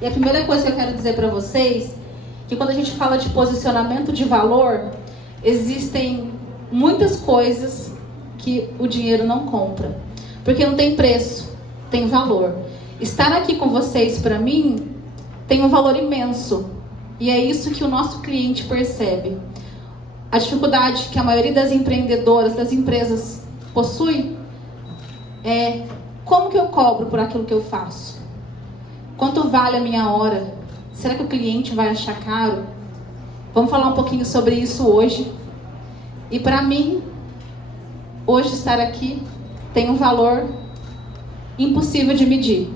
E a primeira coisa que eu quero dizer para vocês, que quando a gente fala de posicionamento de valor, existem muitas coisas que o dinheiro não compra. Porque não tem preço, tem valor. Estar aqui com vocês, para mim, tem um valor imenso. E é isso que o nosso cliente percebe. A dificuldade que a maioria das empreendedoras, das empresas possui, é como que eu cobro por aquilo que eu faço? Quanto vale a minha hora? Será que o cliente vai achar caro? Vamos falar um pouquinho sobre isso hoje. E para mim, hoje estar aqui tem um valor impossível de medir.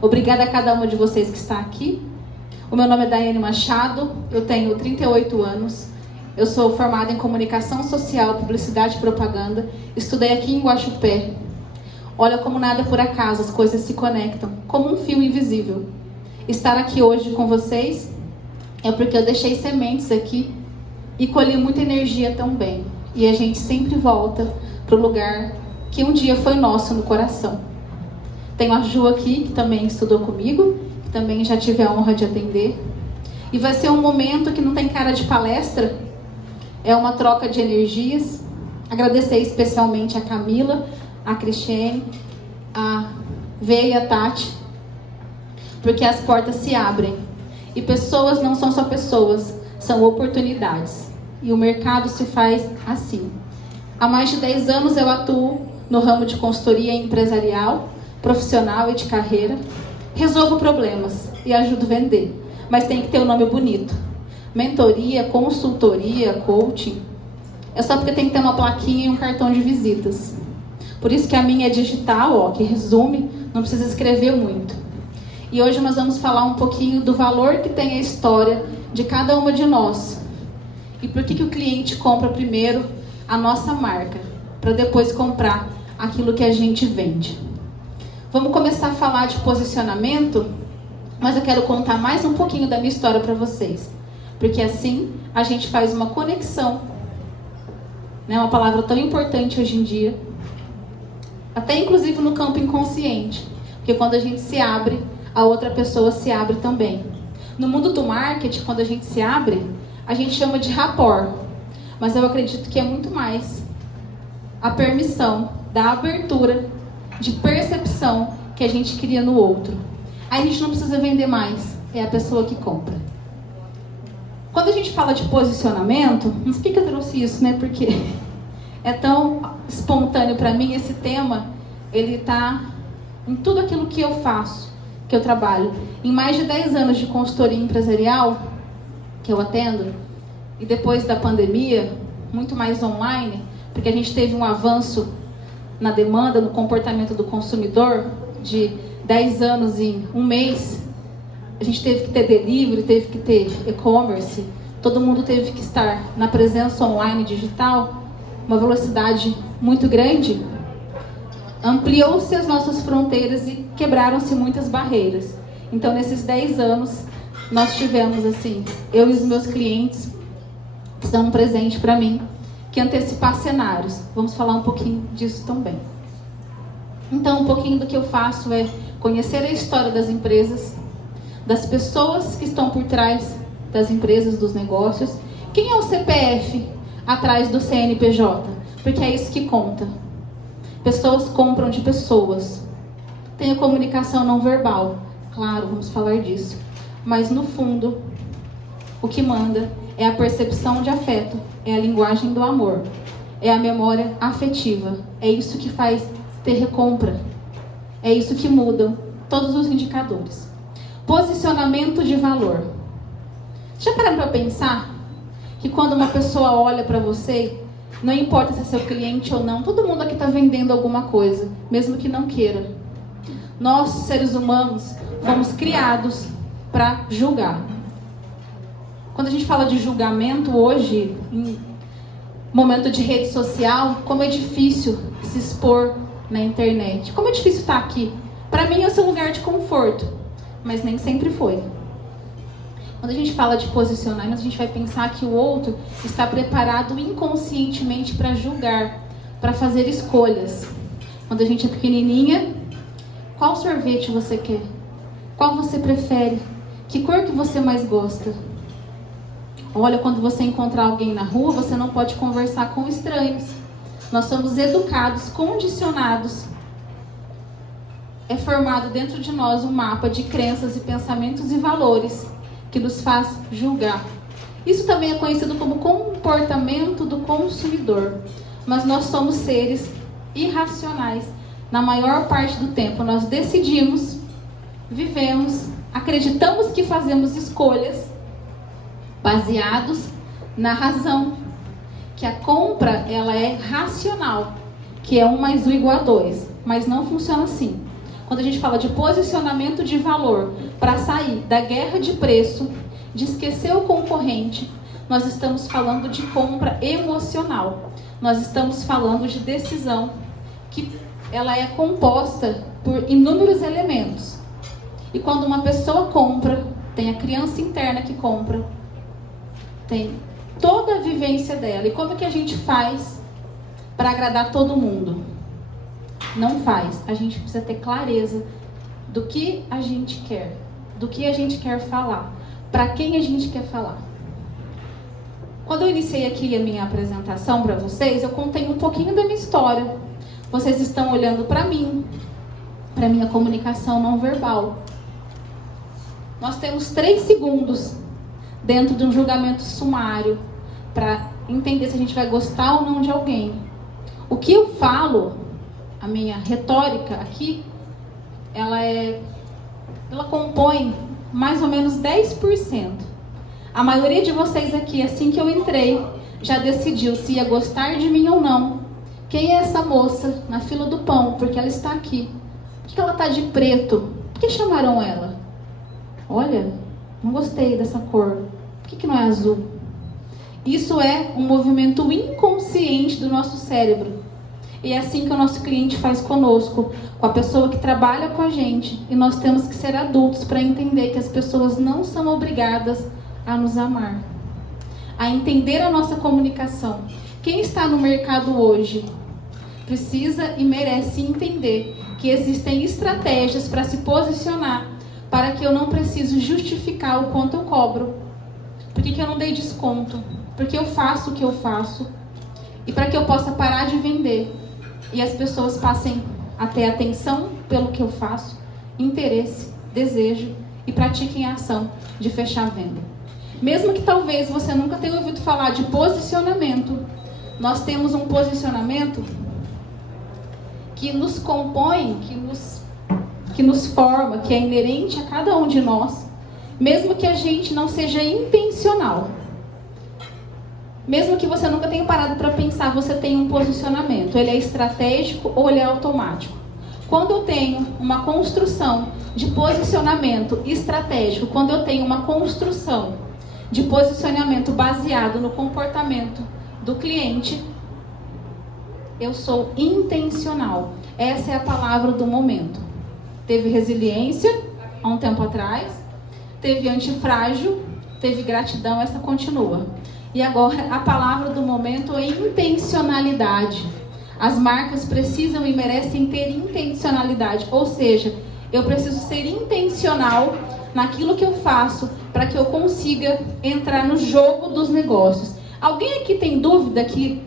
Obrigada a cada uma de vocês que está aqui. O meu nome é Daiane Machado, eu tenho 38 anos. Eu sou formada em Comunicação Social, Publicidade e Propaganda. Estudei aqui em Guaxupé. Olha como nada é por acaso, as coisas se conectam, como um fio invisível. Estar aqui hoje com vocês é porque eu deixei sementes aqui e colhi muita energia também. E a gente sempre volta para o lugar que um dia foi nosso no coração. Tenho a Ju aqui, que também estudou comigo, que também já tive a honra de atender. E vai ser um momento que não tem cara de palestra, é uma troca de energias. Agradecer especialmente a Camila, a Cristiane, a Vê e a Tati, porque as portas se abrem. E pessoas não são só pessoas, são oportunidades. E o mercado se faz assim. Há mais de 10 anos eu atuo no ramo de consultoria empresarial, profissional e de carreira. Resolvo problemas e ajudo a vender, mas tem que ter um nome bonito. Mentoria, consultoria, coaching. É só porque tem que ter uma plaquinha e um cartão de visitas. Por isso que a minha é digital, ó, que resume, não precisa escrever muito. E hoje nós vamos falar um pouquinho do valor que tem a história de cada uma de nós. E por que o cliente compra primeiro a nossa marca, para depois comprar aquilo que a gente vende. Vamos começar a falar de posicionamento, mas eu quero contar mais um pouquinho da minha história para vocês. Porque assim a gente faz uma conexão, né, uma palavra tão importante hoje em dia, até inclusive no campo inconsciente, porque quando a gente se abre, a outra pessoa se abre também. No mundo do marketing, quando a gente se abre, a gente chama de rapport, mas eu acredito que é muito mais a permissão da abertura de percepção que a gente cria no outro. Aí a gente não precisa vender mais, é a pessoa que compra. Quando a gente fala de posicionamento, não sei por que eu trouxe isso, né? Porque é tão espontâneo para mim esse tema. Ele está em tudo aquilo que eu faço, que eu trabalho. Em mais de 10 anos de consultoria empresarial que eu atendo, e depois da pandemia, muito mais online, porque a gente teve um avanço na demanda, no comportamento do consumidor, de 10 anos em um mês. A gente teve que ter delivery, teve que ter e-commerce, todo mundo teve que estar na presença online digital, uma velocidade muito grande. Ampliou-se as nossas fronteiras e quebraram-se muitas barreiras. Então, nesses 10 anos, nós tivemos, assim, eu e os meus clientes, que são um presente para mim, que antecipar cenários. Vamos falar um pouquinho disso também. Então, um pouquinho do que eu faço é conhecer a história das empresas, das pessoas que estão por trás das empresas, dos negócios. Quem é o CPF atrás do CNPJ? Porque é isso que conta. Pessoas compram de pessoas. Tem a comunicação não verbal. Claro, vamos falar disso. Mas no fundo, o que manda é a percepção de afeto, é a linguagem do amor, é a memória afetiva. É isso que faz ter recompra. É isso que muda todos os indicadores. Posicionamento de valor. Já pararam para pensar que quando uma pessoa olha para você, não importa se é seu cliente ou não, todo mundo aqui está vendendo alguma coisa, mesmo que não queira. Nós, seres humanos, fomos criados para julgar. Quando a gente fala de julgamento hoje, em momento de rede social, como é difícil se expor na internet. Como é difícil estar aqui. Para mim, esse é um lugar de conforto, mas nem sempre foi. Quando a gente fala de posicionamento, a gente vai pensar que o outro está preparado inconscientemente para julgar, para fazer escolhas. Quando a gente é pequenininha, qual sorvete você quer? Qual você prefere? Que cor que você mais gosta? Olha, quando você encontrar alguém na rua, você não pode conversar com estranhos. Nós somos educados, condicionados. É formado dentro de nós um mapa de crenças e pensamentos e valores que nos faz julgar. Isso também é conhecido como comportamento do consumidor. Mas nós somos seres irracionais. Na maior parte do tempo, nós decidimos, vivemos, acreditamos que fazemos escolhas baseados na razão. Que a compra, ela é racional, que é 1 mais 1 igual a 2. Mas não funciona assim. Quando a gente fala de posicionamento de valor para sair da guerra de preço, de esquecer o concorrente, nós estamos falando de compra emocional. Nós estamos falando de decisão que ela é composta por inúmeros elementos. E quando uma pessoa compra, tem a criança interna que compra, tem toda a vivência dela. E como que a gente faz para agradar todo mundo? Não faz. A gente precisa ter clareza do que a gente quer, do que a gente quer falar, para quem a gente quer falar. Quando eu iniciei aqui a minha apresentação para vocês, eu contei um pouquinho da minha história. Vocês estão olhando para mim, para minha comunicação não verbal. Nós temos 3 segundos dentro de um julgamento sumário para entender se a gente vai gostar ou não de alguém. O que eu falo, a minha retórica aqui, ela compõe mais ou menos 10%. A maioria de vocês aqui, assim que eu entrei, já decidiu se ia gostar de mim ou não. Quem é essa moça na fila do pão? Porque ela está aqui. Por que ela está de preto? Por que chamaram ela? Olha, não gostei dessa cor. Por que não é azul? Isso é um movimento inconsciente do nosso cérebro. E é assim que o nosso cliente faz conosco, com a pessoa que trabalha com a gente. E nós temos que ser adultos para entender que as pessoas não são obrigadas a nos amar, a entender a nossa comunicação. Quem está no mercado hoje precisa e merece entender que existem estratégias para se posicionar, para que eu não preciso justificar o quanto eu cobro, por que eu não dei desconto, porque eu faço o que eu faço, e para que eu possa parar de vender e as pessoas passem a ter atenção pelo que eu faço, interesse, desejo e pratiquem a ação de fechar a venda. Mesmo que talvez você nunca tenha ouvido falar de posicionamento, nós temos um posicionamento que nos compõe, que nos forma, que é inerente a cada um de nós, mesmo que a gente não seja intencional. Mesmo que você nunca tenha parado para pensar, você tem um posicionamento. Ele é estratégico ou ele é automático? Quando eu tenho uma construção de posicionamento estratégico, quando eu tenho uma construção de posicionamento baseado no comportamento do cliente, eu sou intencional. Essa é a palavra do momento. Teve resiliência há um tempo atrás, teve antifrágil, teve gratidão, essa continua. E agora a palavra do momento é intencionalidade. As marcas precisam e merecem ter intencionalidade, ou seja, eu preciso ser intencional naquilo que eu faço para que eu consiga entrar no jogo dos negócios. Alguém aqui tem dúvida que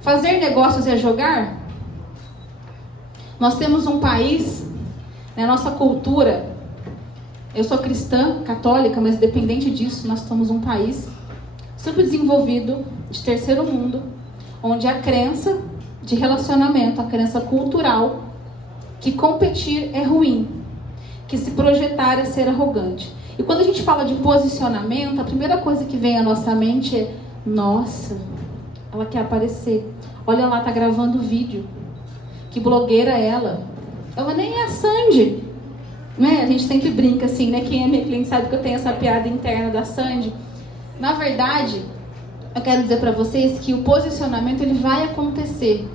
fazer negócios é jogar? Nós temos um país, na nossa cultura, eu sou cristã, católica, mas dependente disso, nós somos um país subdesenvolvido, de terceiro mundo, onde a crença de relacionamento, a crença cultural, que competir é ruim, que se projetar é ser arrogante. E quando a gente fala de posicionamento, a primeira coisa que vem à nossa mente é: nossa, ela quer aparecer. Olha lá, tá gravando vídeo. Que blogueira ela. Ela nem é a Sandy. Né? A gente sempre brinca assim, né? Quem é minha cliente sabe que eu tenho essa piada interna da Sandy. Na verdade, eu quero dizer para vocês que o posicionamento ele vai acontecer.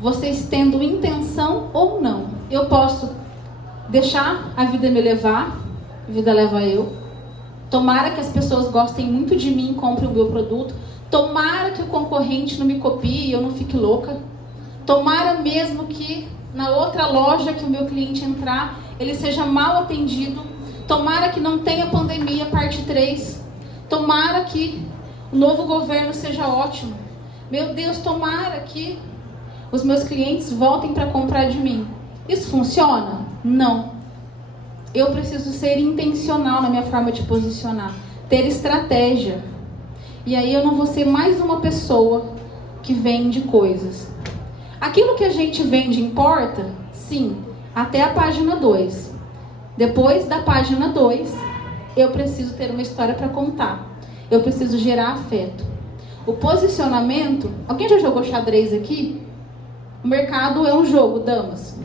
Vocês tendo intenção ou não. Eu posso deixar a vida me levar, a vida leva eu. Tomara que as pessoas gostem muito de mim e comprem o meu produto. Tomara que o concorrente não me copie e eu não fique louca. Tomara mesmo que na outra loja que o meu cliente entrar, ele seja mal atendido. Tomara que não tenha pandemia, parte 3. Tomara que o novo governo seja ótimo. Meu Deus, tomara que os meus clientes voltem para comprar de mim. Isso funciona? Não. Eu preciso ser intencional na minha forma de posicionar, ter estratégia. E aí eu não vou ser mais uma pessoa que vende coisas. Aquilo que a gente vende importa? Sim, até a página 2. Depois da página 2, eu preciso ter uma história para contar. Eu preciso gerar afeto. O posicionamento... Alguém já jogou xadrez aqui? O mercado é um jogo, damas.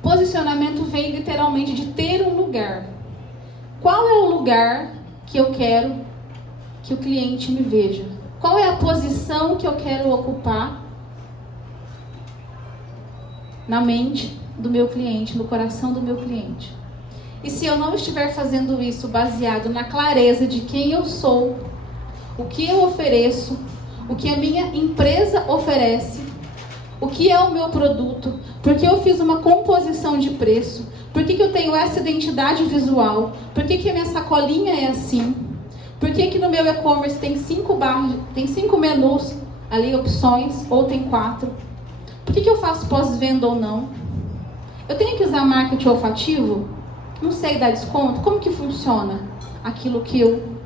Posicionamento vem literalmente de ter um lugar. Qual é o lugar que eu quero que o cliente me veja? Qual é a posição que eu quero ocupar na mente do meu cliente, no coração do meu cliente? E se eu não estiver fazendo isso baseado na clareza de quem eu sou, o que eu ofereço, o que a minha empresa oferece, o que é o meu produto, porque eu fiz uma composição de preço, por que eu tenho essa identidade visual, por que a minha sacolinha é assim, por que no meu e-commerce tem 5 barras, tem 5 menus ali, opções, ou tem 4, por que eu faço pós-venda ou não, eu tenho que usar marketing olfativo, não sei dar desconto, como que funciona aquilo que eu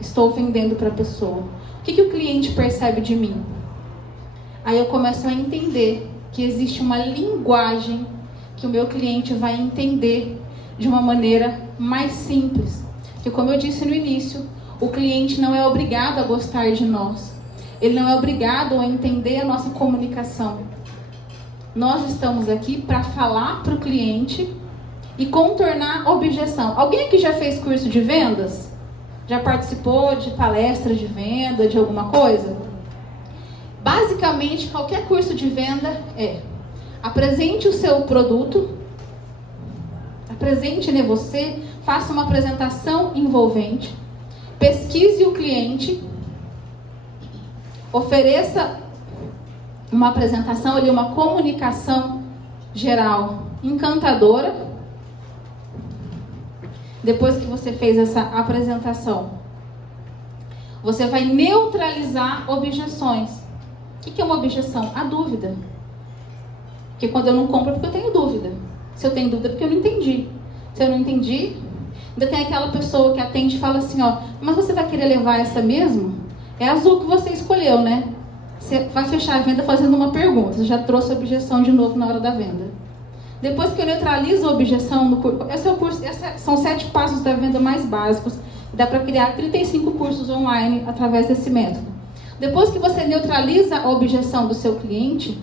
estou vendendo para a pessoa, o que o cliente percebe de mim? Aí eu começo a entender que existe uma linguagem que o meu cliente vai entender de uma maneira mais simples. Porque como eu disse no início, o cliente não é obrigado a gostar de nós. Ele não é obrigado a entender a nossa comunicação. Nós estamos aqui para falar para o cliente e contornar a objeção. Alguém aqui já fez curso de vendas? Já participou de palestra de venda, de alguma coisa? Basicamente, qualquer curso de venda é: apresente o seu produto, apresente você, faça uma apresentação envolvente, pesquise o cliente, ofereça uma apresentação ali, uma comunicação geral encantadora. Depois que você fez essa apresentação, você vai neutralizar objeções. O que é uma objeção? A dúvida. Porque quando eu não compro é porque eu tenho dúvida. Se eu tenho dúvida é porque eu não entendi. Se eu não entendi, ainda tem aquela pessoa que atende e fala assim, ó, mas você vai querer levar essa mesmo? É azul que você escolheu, né? Você vai fechar a venda fazendo uma pergunta. Você já trouxe a objeção de novo na hora da venda. Depois que eu neutralizo a objeção no curso, são 7 passos da venda mais básicos. Dá para criar 35 cursos online através desse método. Depois que você neutraliza a objeção do seu cliente,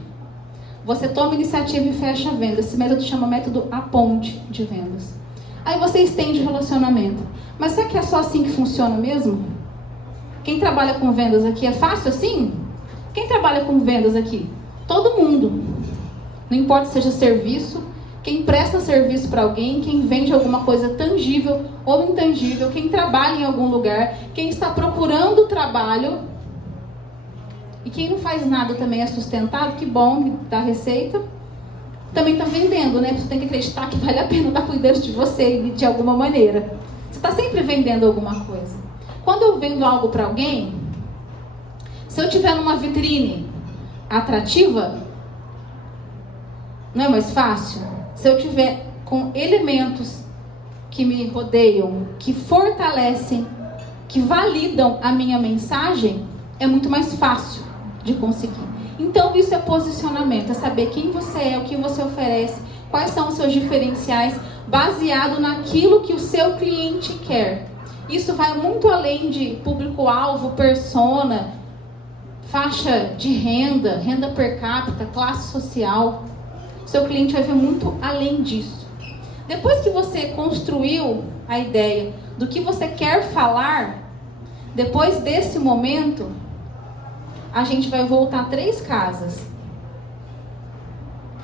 você toma iniciativa e fecha a venda. Esse método chama método A Ponte de vendas. Aí você estende o relacionamento. Mas será que é só assim que funciona mesmo? Quem trabalha com vendas aqui é fácil assim? Quem trabalha com vendas aqui? Todo mundo. Não importa se seja serviço, quem presta serviço para alguém, quem vende alguma coisa tangível ou intangível, quem trabalha em algum lugar, quem está procurando trabalho. E quem não faz nada também é sustentado, que bom, que dá receita. Também está vendendo, né? Você tem que acreditar que vale a pena estar cuidando de você de alguma maneira. Você está sempre vendendo alguma coisa. Quando eu vendo algo para alguém, se eu tiver numa vitrine atrativa, não é mais fácil? Se eu tiver com elementos que me rodeiam, que fortalecem, que validam a minha mensagem, é muito mais fácil de conseguir. Então isso é posicionamento, é saber quem você é, o que você oferece, quais são os seus diferenciais, baseado naquilo que o seu cliente quer. Isso vai muito além de público-alvo, persona, faixa de renda, renda per capita, classe social. O seu cliente vai ver muito além disso. Depois que você construiu a ideia do que você quer falar, depois desse momento, a gente vai voltar 3 casas.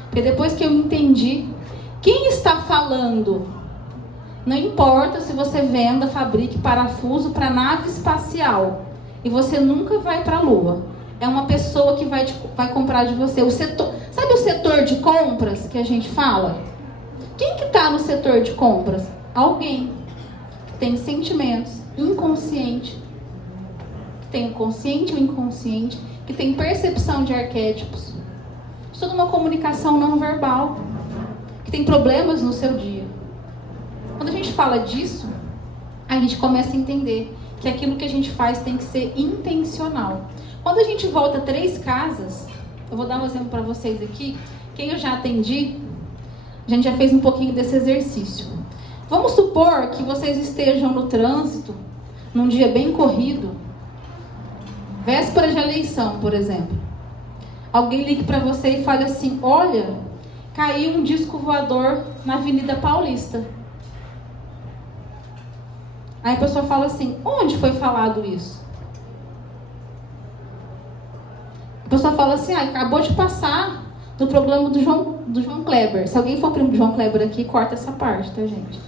Porque depois que eu entendi quem está falando, não importa se você venda, fabrique parafuso para nave espacial e você nunca vai para a Lua. É uma pessoa que vai comprar de você. O setor, sabe o setor de compras que a gente fala? Quem que está no setor de compras? alguém que tem sentimentos inconscientes, que tem o consciente e o inconsciente, que tem percepção de arquétipos, de toda uma comunicação não verbal, que tem problemas no seu dia. Quando a gente fala disso, a gente começa a entender que aquilo que a gente faz tem que ser intencional. Quando a gente volta 3 casas, eu vou dar um exemplo para vocês aqui. Quem eu já atendi, a gente já fez um pouquinho desse exercício. Vamos supor que vocês estejam no trânsito, num dia bem corrido, véspera de eleição, por exemplo. Alguém ligue para você e fale assim: olha, caiu um disco voador na Avenida Paulista. Aí a pessoa fala assim: onde foi falado isso? A pessoa fala assim: acabou de passar no programa do João Kleber. Se alguém for primo do João Kleber aqui, corta essa parte, tá, gente?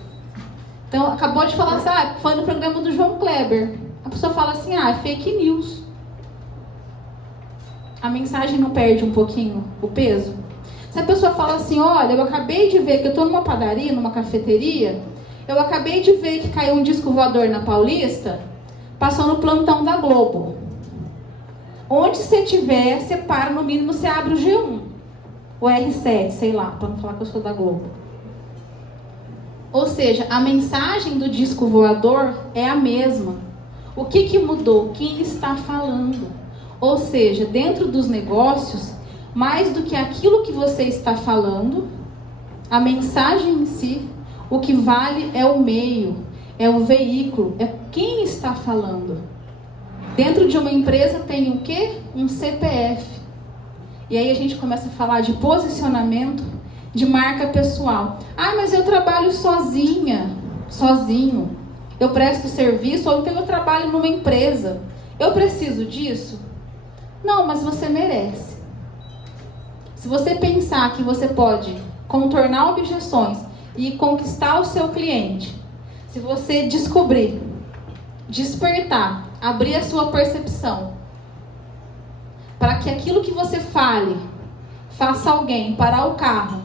Então, acabou de falar assim: foi no programa do João Kleber. A pessoa fala assim: é fake news. A mensagem não perde um pouquinho o peso? Se a pessoa fala assim: olha, eu acabei de ver que eu estou numa padaria, numa cafeteria, eu acabei de ver que caiu um disco voador na Paulista, passou no plantão da Globo. Onde você estiver, você para, no mínimo você abre o G1, o R7, sei lá, para não falar que eu sou da Globo. Ou seja, a mensagem do disco voador é a mesma. O que mudou? Quem está falando? Ou seja, dentro dos negócios, mais do que aquilo que você está falando, a mensagem em si, o que vale é o meio, é o veículo, é quem está falando. Dentro de uma empresa tem o quê? Um CPF. E aí a gente começa a falar de posicionamento, de marca pessoal. Mas eu trabalho sozinha, sozinho. Eu presto serviço, ou então eu trabalho numa empresa. Eu preciso disso? Não, mas você merece. Se você pensar que você pode contornar objeções e conquistar o seu cliente, se você descobrir, despertar, abrir a sua percepção, para que aquilo que você fale, faça alguém parar o carro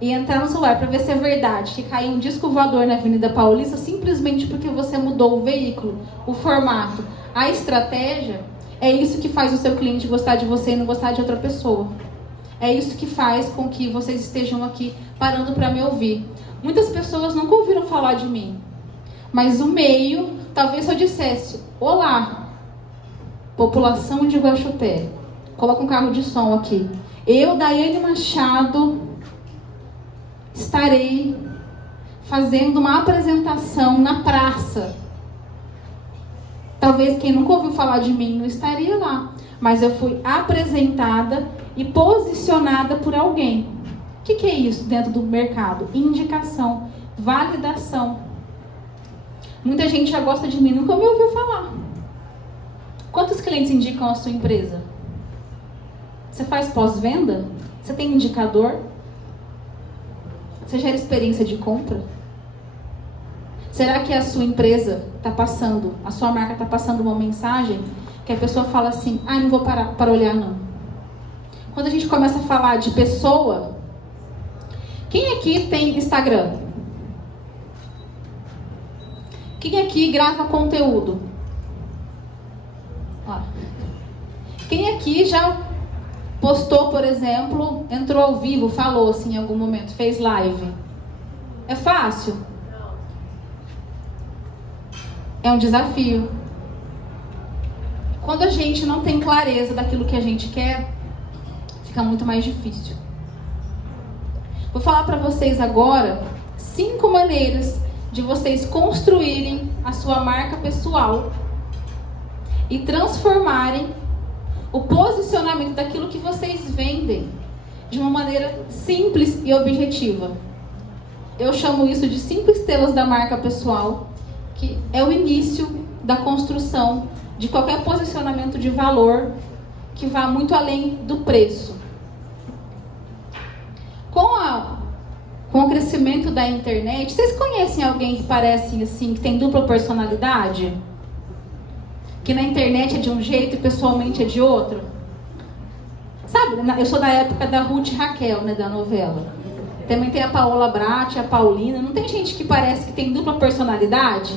e entrar no celular para ver se é verdade que caiu um disco voador na Avenida Paulista, simplesmente porque você mudou o veículo, o formato, a estratégia, é isso que faz o seu cliente gostar de você e não gostar de outra pessoa. É isso que faz com que vocês estejam aqui parando para me ouvir. Muitas pessoas nunca ouviram falar de mim, mas o meio, talvez se eu dissesse: olá, população de Guaxupé, coloca um carro de som aqui, eu, Daiane Machado, estarei fazendo uma apresentação na praça. Talvez quem nunca ouviu falar de mim não estaria lá, mas eu fui apresentada e posicionada por alguém. O que é isso dentro do mercado? Indicação, validação. Muita gente já gosta de mim, nunca me ouviu falar. Quantos clientes indicam a sua empresa? Você faz pós-venda? Você tem indicador? Você gera experiência de compra? Será que a sua empresa está passando, a sua marca está passando uma mensagem que a pessoa fala assim: não vou parar para olhar não. Quando a gente começa a falar de pessoa, quem aqui tem Instagram? Quem aqui grava conteúdo? Quem aqui já postou, por exemplo, entrou ao vivo, falou assim em algum momento, fez live? É fácil? É um desafio. Quando a gente não tem clareza daquilo que a gente quer, fica muito mais difícil. Vou falar para vocês agora 5 maneiras de vocês construírem a sua marca pessoal e transformarem o posicionamento daquilo que vocês vendem de uma maneira simples e objetiva. Eu chamo isso de 5 estrelas da marca pessoal, que é o início da construção de qualquer posicionamento de valor que vá muito além do preço. Com o crescimento da internet, vocês conhecem alguém que parece assim, que tem dupla personalidade? Que na internet é de um jeito e pessoalmente é de outro? Sabe, eu sou da época da Ruth e Raquel, né, da novela. Também tem a Paola Brat, a Paulina. Não tem gente que parece que tem dupla personalidade?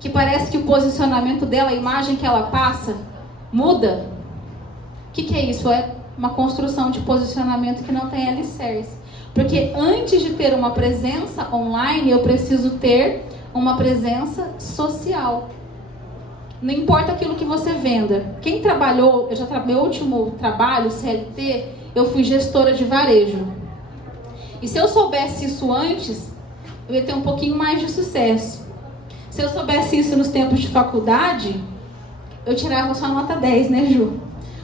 Que parece que o posicionamento dela, a imagem que ela passa, muda? O que é isso? É uma construção de posicionamento que não tem alicerce. Porque antes de ter uma presença online, eu preciso ter uma presença social. Não importa aquilo que você venda. Quem trabalhou, meu último trabalho, CLT, eu fui gestora de varejo. E se eu soubesse isso antes, eu ia ter um pouquinho mais de sucesso. Se eu soubesse isso nos tempos de faculdade, eu tirava só nota 10, né, Ju?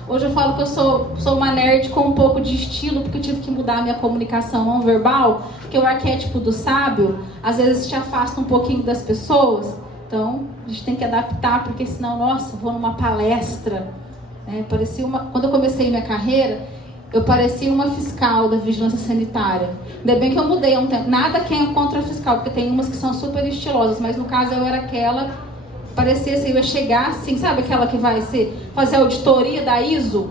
Hoje eu falo que eu sou uma nerd com um pouco de estilo, porque eu tive que mudar a minha comunicação não verbal, porque o arquétipo do sábio, às vezes te afasta um pouquinho das pessoas. Então, a gente tem que adaptar, porque senão, nossa, vou numa palestra. Né? Quando eu comecei minha carreira, eu parecia uma fiscal da vigilância sanitária. Ainda bem que eu mudei há um tempo. Nada quem é contra a fiscal, porque tem umas que são super estilosas, mas no caso eu era aquela, parecia assim, eu ia chegar assim, sabe aquela que vai fazer a auditoria da ISO?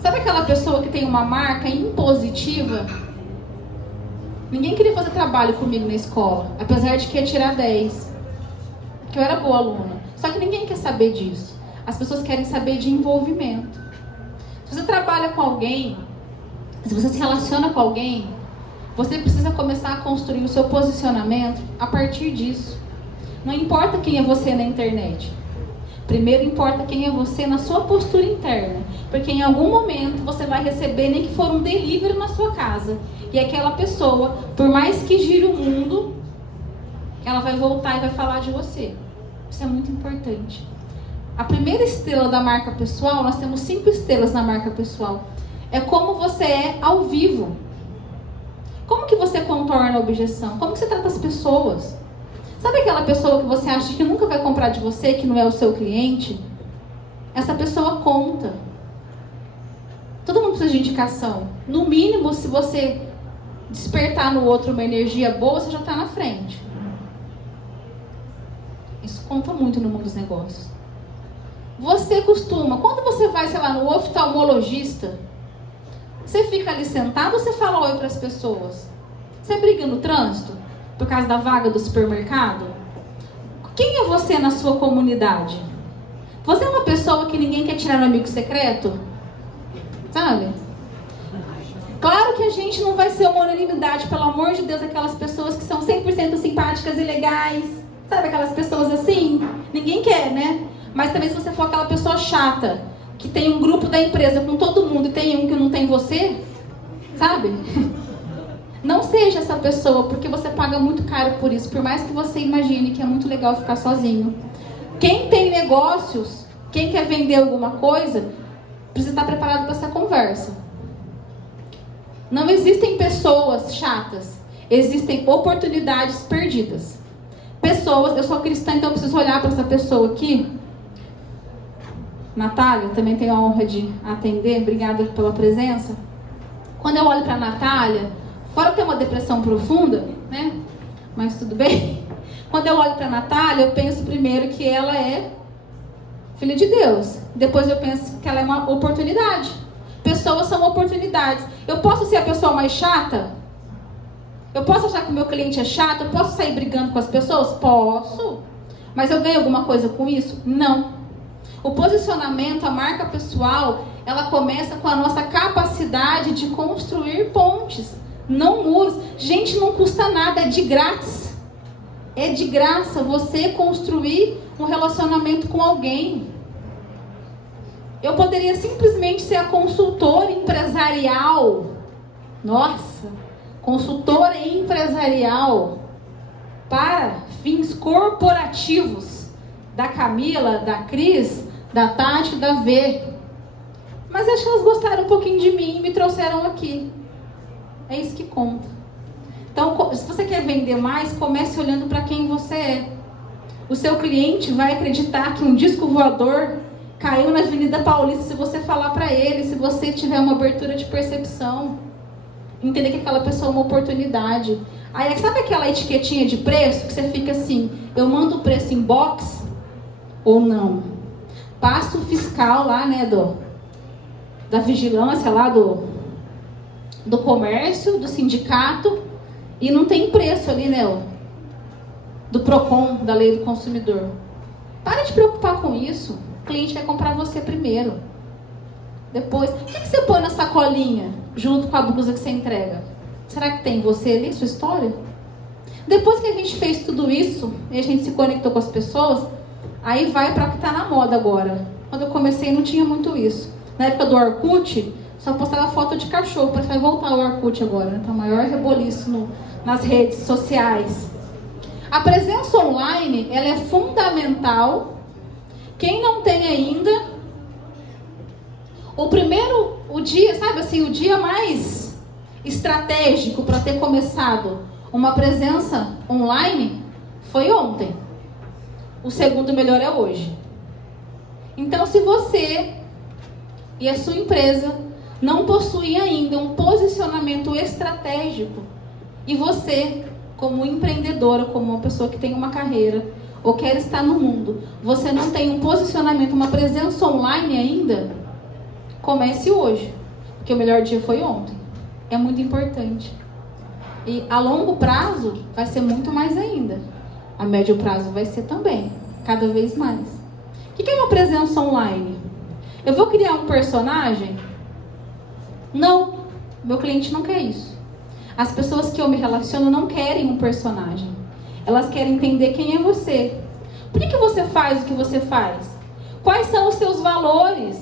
Sabe aquela pessoa que tem uma marca impositiva? Ninguém queria fazer trabalho comigo na escola, apesar de que ia tirar 10. Porque eu era boa aluna. Só que ninguém quer saber disso. As pessoas querem saber de envolvimento. Se você trabalha com alguém, se você se relaciona com alguém, você precisa começar a construir o seu posicionamento a partir disso. Não importa quem é você na internet. Primeiro importa quem é você na sua postura interna. Porque em algum momento você vai receber, nem que for um delivery na sua casa. E aquela pessoa, por mais que gire o mundo, ela vai voltar e vai falar de você. Isso é muito importante. A primeira estrela da marca pessoal, nós temos 5 estrelas na marca pessoal. É como você é ao vivo. Como que você contorna a objeção? Como que você trata as pessoas? Sabe aquela pessoa que você acha que nunca vai comprar de você, que não é o seu cliente? Essa pessoa conta. Todo mundo precisa de indicação. No mínimo, se você despertar no outro uma energia boa, você já está na frente. Isso conta muito no mundo dos negócios. Você costuma, quando você vai, sei lá, no oftalmologista, você fica ali sentado ou você fala oi para as pessoas? Você briga no trânsito por causa da vaga do supermercado? Quem é você na sua comunidade? Você é uma pessoa que ninguém quer tirar no amigo secreto? Sabe? Claro que a gente não vai ser uma unanimidade, pelo amor de Deus, aquelas pessoas que são 100% simpáticas e legais. Sabe aquelas pessoas assim? Ninguém quer, né? Mas também se você for aquela pessoa chata, que tem um grupo da empresa com todo mundo e tem um que não tem você, sabe? Não seja essa pessoa, porque você paga muito caro por isso, por mais que você imagine que é muito legal ficar sozinho. Quem tem negócios, quem quer vender alguma coisa, precisa estar preparado para essa conversa. Não existem pessoas chatas, existem oportunidades perdidas. Pessoas, eu sou cristã, então eu preciso olhar para essa pessoa aqui. Natália, também tenho a honra de atender, obrigada pela presença. Quando eu olho para a Natália, fora ter uma depressão profunda, né? Mas tudo bem. Quando eu olho para a Natália, eu penso primeiro que ela é filha de Deus. Depois eu penso que ela é uma oportunidade. Pessoas são oportunidades. Eu posso ser a pessoa mais chata? Eu posso achar que o meu cliente é chato? Eu posso sair brigando com as pessoas? Posso. Mas eu ganho alguma coisa com isso? Não. O posicionamento, a marca pessoal, ela começa com a nossa capacidade de construir pontes, não muros. Gente, não custa nada, é de grátis. É de graça você construir um relacionamento com alguém. Eu poderia simplesmente ser a consultora empresarial. Nossa, consultora empresarial para fins corporativos da Camila, da Cris, da Tati, da V. Mas acho que elas gostaram um pouquinho de mim e me trouxeram aqui. É isso que conta. Então, se você quer vender mais, comece olhando para quem você é. O seu cliente vai acreditar que um disco voador caiu na Avenida Paulista se você falar para ele, se você tiver uma abertura de percepção. Entender que aquela pessoa é uma oportunidade. Aí, sabe aquela etiquetinha de preço que você fica assim, eu mando o preço em box ou não? Passa o fiscal lá, né, da vigilância lá do comércio, do sindicato, e não tem preço ali, né? Do PROCON, da lei do consumidor. Para de preocupar com isso. O cliente vai comprar você primeiro. Depois, o que você põe na sacolinha junto com a blusa que você entrega? Será que tem você ali, sua história? Depois que a gente fez tudo isso, e a gente se conectou com as pessoas, aí vai para o que está na moda agora. Quando eu comecei não tinha muito isso. Na época do Orkut, só postava foto de cachorro. Parece que vai voltar o Orkut agora, né? Tá o maior reboliço nas redes sociais. A presença online, ela é fundamental. Quem não tem ainda, o dia, sabe assim, o dia mais estratégico para ter começado uma presença online foi ontem. O segundo melhor é hoje. Então, se você e a sua empresa não possuem ainda um posicionamento estratégico, e você, como empreendedora, como uma pessoa que tem uma carreira ou quer estar no mundo, você não tem um posicionamento, uma presença online ainda, comece hoje, porque o melhor dia foi ontem. É muito importante. E a longo prazo vai ser muito mais ainda. A médio prazo vai ser também, cada vez mais. O que é uma presença online? Eu vou criar um personagem? Não, meu cliente não quer isso. As pessoas que eu me relaciono não querem um personagem. Elas querem entender quem é você. Por que você faz o que você faz? Quais são os seus valores?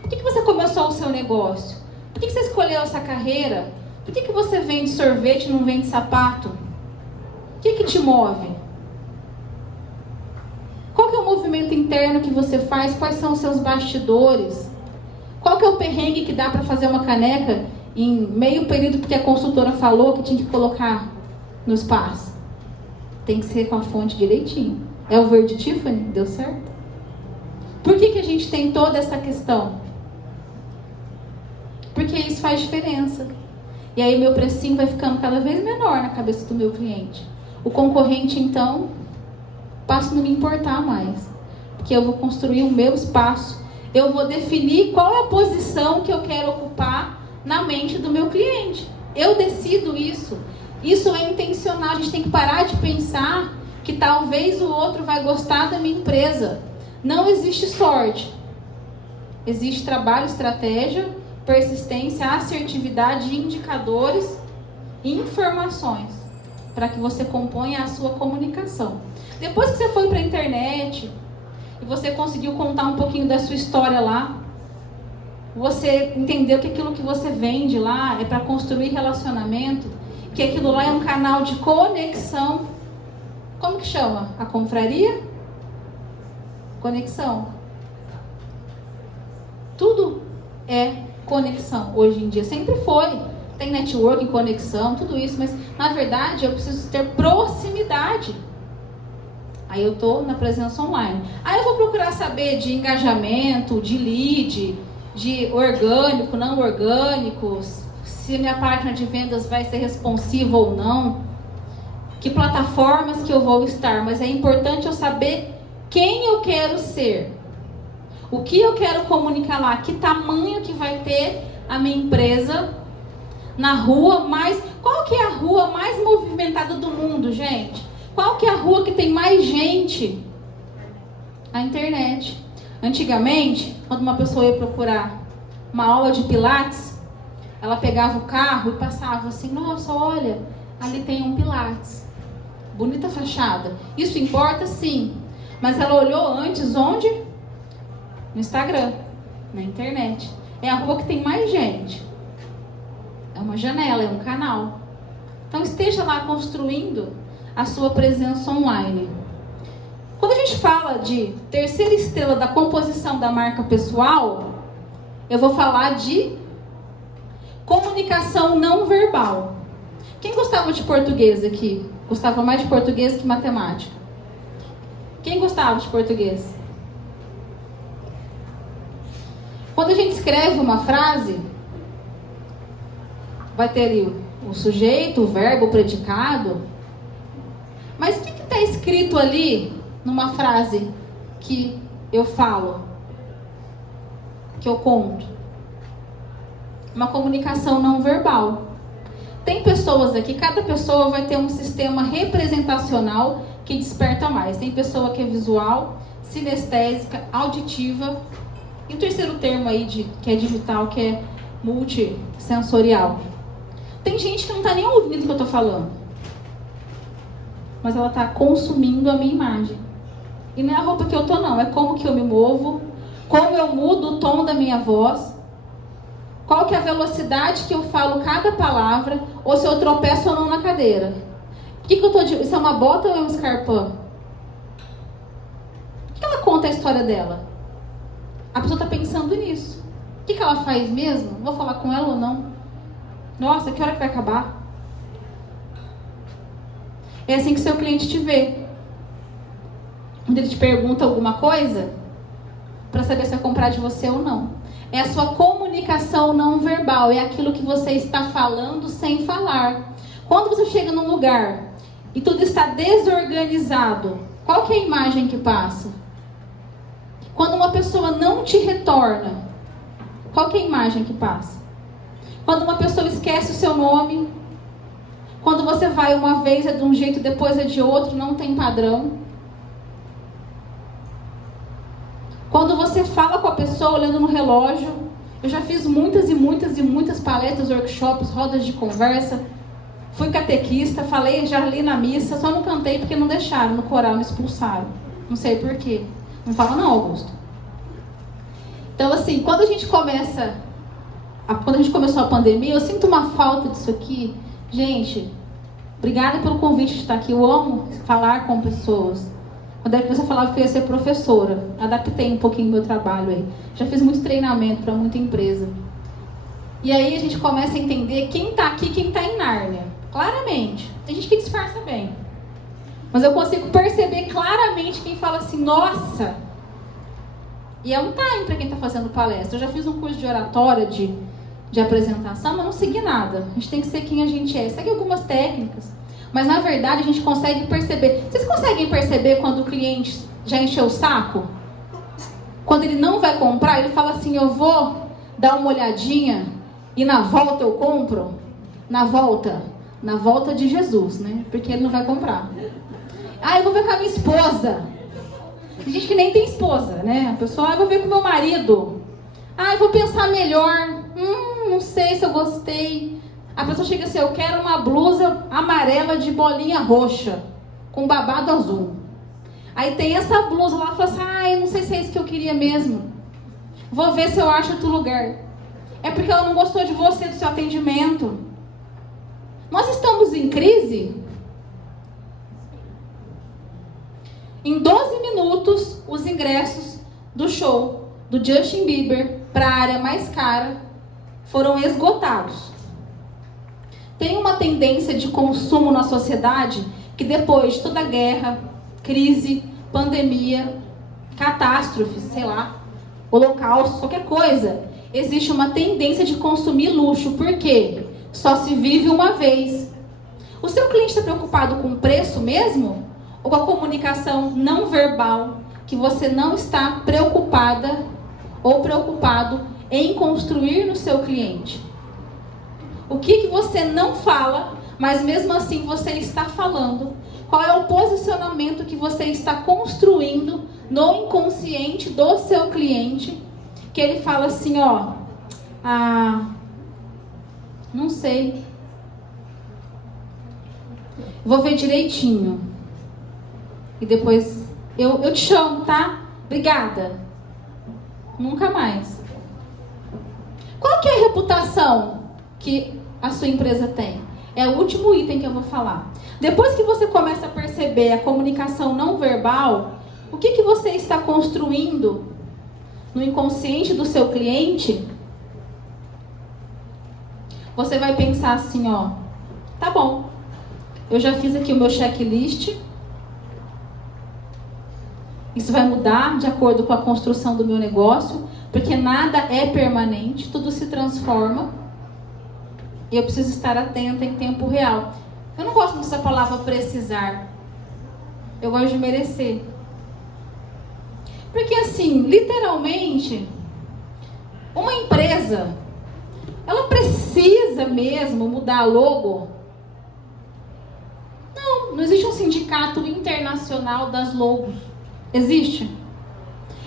Por que você começou o seu negócio? Por que você escolheu essa carreira? Por que você vende sorvete e não vende sapato? O que te move? Qual que é o movimento interno que você faz? Quais são os seus bastidores? Qual que é o perrengue que dá para fazer uma caneca em meio período porque a consultora falou que tinha que colocar no espaço? Tem que ser com a fonte direitinho. É o verde Tiffany? Deu certo? Por que a gente tem toda essa questão? Porque isso faz diferença. E aí meu precinho vai ficando cada vez menor na cabeça do meu cliente. O concorrente, então, passa a não me importar mais. Porque eu vou construir o meu espaço. Eu vou definir qual é a posição que eu quero ocupar na mente do meu cliente. Eu decido isso. Isso é intencional. A gente tem que parar de pensar que talvez o outro vai gostar da minha empresa. Não existe sorte. Existe trabalho, estratégia, persistência, assertividade, indicadores e informações para que você componha a sua comunicação. Depois que você foi para a internet e você conseguiu contar um pouquinho da sua história lá, você entendeu que aquilo que você vende lá é para construir relacionamento, que aquilo lá é um canal de conexão. Como que chama? A confraria? Conexão. Tudo é conexão hoje em dia. Sempre foi. Tem networking, conexão, tudo isso, mas na verdade eu preciso ter proximidade. Aí eu estou na presença online. Aí eu vou procurar saber de engajamento, de lead, de orgânico, não orgânico, se minha página de vendas vai ser responsiva ou não, que plataformas que eu vou estar, mas é importante eu saber quem eu quero ser, o que eu quero comunicar lá, que tamanho que vai ter a minha empresa na rua, mas qual que é a rua mais movimentada do mundo, gente? Qual que é a rua que tem mais gente? A internet. Antigamente, quando uma pessoa ia procurar uma aula de pilates, ela pegava o carro e passava assim, nossa, olha, ali tem um pilates. Bonita fachada. Isso importa? Sim. Mas ela olhou antes onde? No Instagram, na internet. É a rua que tem mais gente. É uma janela, é um canal. Então esteja lá construindo a sua presença online. Quando a gente fala de terceira estrela da composição da marca pessoal, eu vou falar de comunicação não verbal. Quem gostava de português aqui? Gostava mais de português que matemática? Quem gostava de português? Quando a gente escreve uma frase, vai ter ali o sujeito, o verbo, o predicado. Mas o que está escrito ali numa frase que eu falo, que eu conto? uma comunicação não verbal. Tem pessoas aqui, cada pessoa vai ter um sistema representacional que desperta mais. Tem pessoa que é visual, sinestésica, auditiva, e o terceiro termo aí, que é digital, que é multissensorial. Tem gente que não está nem ouvindo o que eu estou falando, mas ela está consumindo a minha imagem. E não é a roupa que eu estou, não, é como que eu me movo, como eu mudo o tom da minha voz, qual que é a velocidade que eu falo cada palavra, ou se eu tropeço ou não na cadeira. O que eu estou dizendo? Isso é uma bota ou é um escarpão? O que ela conta a história dela? A pessoa está pensando nisso. O que ela faz mesmo? Vou falar com ela ou não? Nossa, que hora que vai acabar? É assim que seu cliente te vê. Quando ele te pergunta alguma coisa, para saber se vai comprar de você ou não. É a sua comunicação não verbal, é aquilo que você está falando sem falar. Quando você chega num lugar e tudo está desorganizado, qual que é a imagem que passa? Quando uma pessoa não te retorna, qual que é a imagem que passa? Quando uma pessoa esquece o seu nome, quando você vai uma vez é de um jeito, depois é de outro, não tem padrão. Quando você fala com a pessoa olhando no relógio, eu já fiz muitas e muitas e muitas palestras, workshops, rodas de conversa, fui catequista, falei, já li na missa, só não cantei porque não deixaram, no coral me expulsaram. Não sei por quê. Não fala não, Augusto. Então assim, quando a gente começou a pandemia, eu sinto uma falta disso aqui. Gente, obrigada pelo convite de estar aqui. Eu amo falar com pessoas. Quando era que você falava que eu ia ser professora, adaptei um pouquinho o meu trabalho aí. Já fiz muito treinamento para muita empresa. E aí a gente começa a entender quem está aqui, quem está em Nárnia. Claramente. Tem gente que disfarça bem. Mas eu consigo perceber claramente quem fala assim, nossa! E é um time para quem está fazendo palestra. Eu já fiz um curso de oratória, de apresentação, mas não segui nada. A gente tem que ser quem a gente é. Segue algumas técnicas. Mas na verdade a gente consegue perceber. Vocês conseguem perceber quando o cliente já encheu o saco? Quando ele não vai comprar, ele fala assim, eu vou dar uma olhadinha e na volta eu compro? Na volta de Jesus, né? Porque ele não vai comprar. Ah, eu vou ver com a minha esposa. Tem gente que nem tem esposa, né? A pessoa, eu vou ver com o meu marido. Ah, eu vou pensar melhor. Não sei se eu gostei. A pessoa chega assim, eu quero uma blusa amarela de bolinha roxa, com babado azul. Aí tem essa blusa lá, fala assim, eu não sei se é isso que eu queria mesmo. Vou ver se eu acho outro lugar. É porque ela não gostou de você, do seu atendimento. Nós estamos em crise. Em 12 minutos, os ingressos do show do Justin Bieber para a área mais cara foram esgotados. Tem uma tendência de consumo na sociedade que depois de toda guerra, crise, pandemia, catástrofe, sei lá, holocausto, qualquer coisa, existe uma tendência de consumir luxo. Por quê? Só se vive uma vez. O seu cliente está preocupado com o preço mesmo? Ou com a comunicação não verbal que você não está preocupada ou preocupado em construir no seu cliente? O que você não fala, mas mesmo assim você está falando? Qual é o posicionamento que você está construindo no inconsciente do seu cliente? Que ele fala assim, não sei. Vou ver direitinho. E depois eu te chamo, tá? Obrigada. Nunca mais. Qual que é a reputação que a sua empresa tem? É o último item que eu vou falar. Depois que você começa a perceber a comunicação não verbal, o que você está construindo no inconsciente do seu cliente? Você vai pensar assim, tá bom, eu já fiz aqui o meu checklist. Isso vai mudar de acordo com a construção do meu negócio, porque nada é permanente, tudo se transforma. E eu preciso estar atenta em tempo real. Eu não gosto dessa palavra precisar. Eu gosto de merecer. Porque assim, literalmente, uma empresa ela precisa mesmo mudar a logo? Não existe um sindicato internacional das logos. Existe?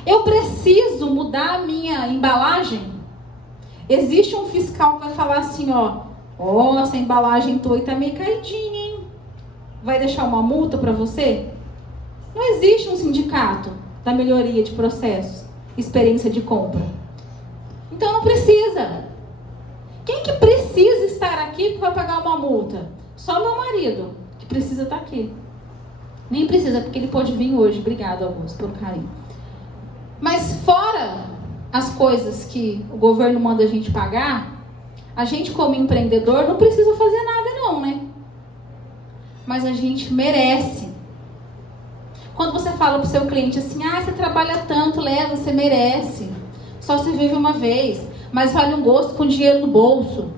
Eu preciso mudar a minha embalagem? Existe um fiscal que vai falar assim, ó, essa embalagem tua tá meio caidinha, hein? Vai deixar uma multa para você? Não existe um sindicato da melhoria de processos, experiência de compra. Então não precisa. Quem que precisa estar aqui que vai pagar uma multa? Só meu marido, que precisa estar aqui. Nem precisa, porque ele pode vir hoje. Obrigado, Augusto, pelo carinho. Mas fora as coisas que o governo manda a gente pagar, a gente como empreendedor não precisa fazer nada não, né? Mas a gente merece. Quando você fala pro seu cliente assim, você trabalha tanto, leva, você merece. Só se vive uma vez, mas vale um gosto com dinheiro no bolso.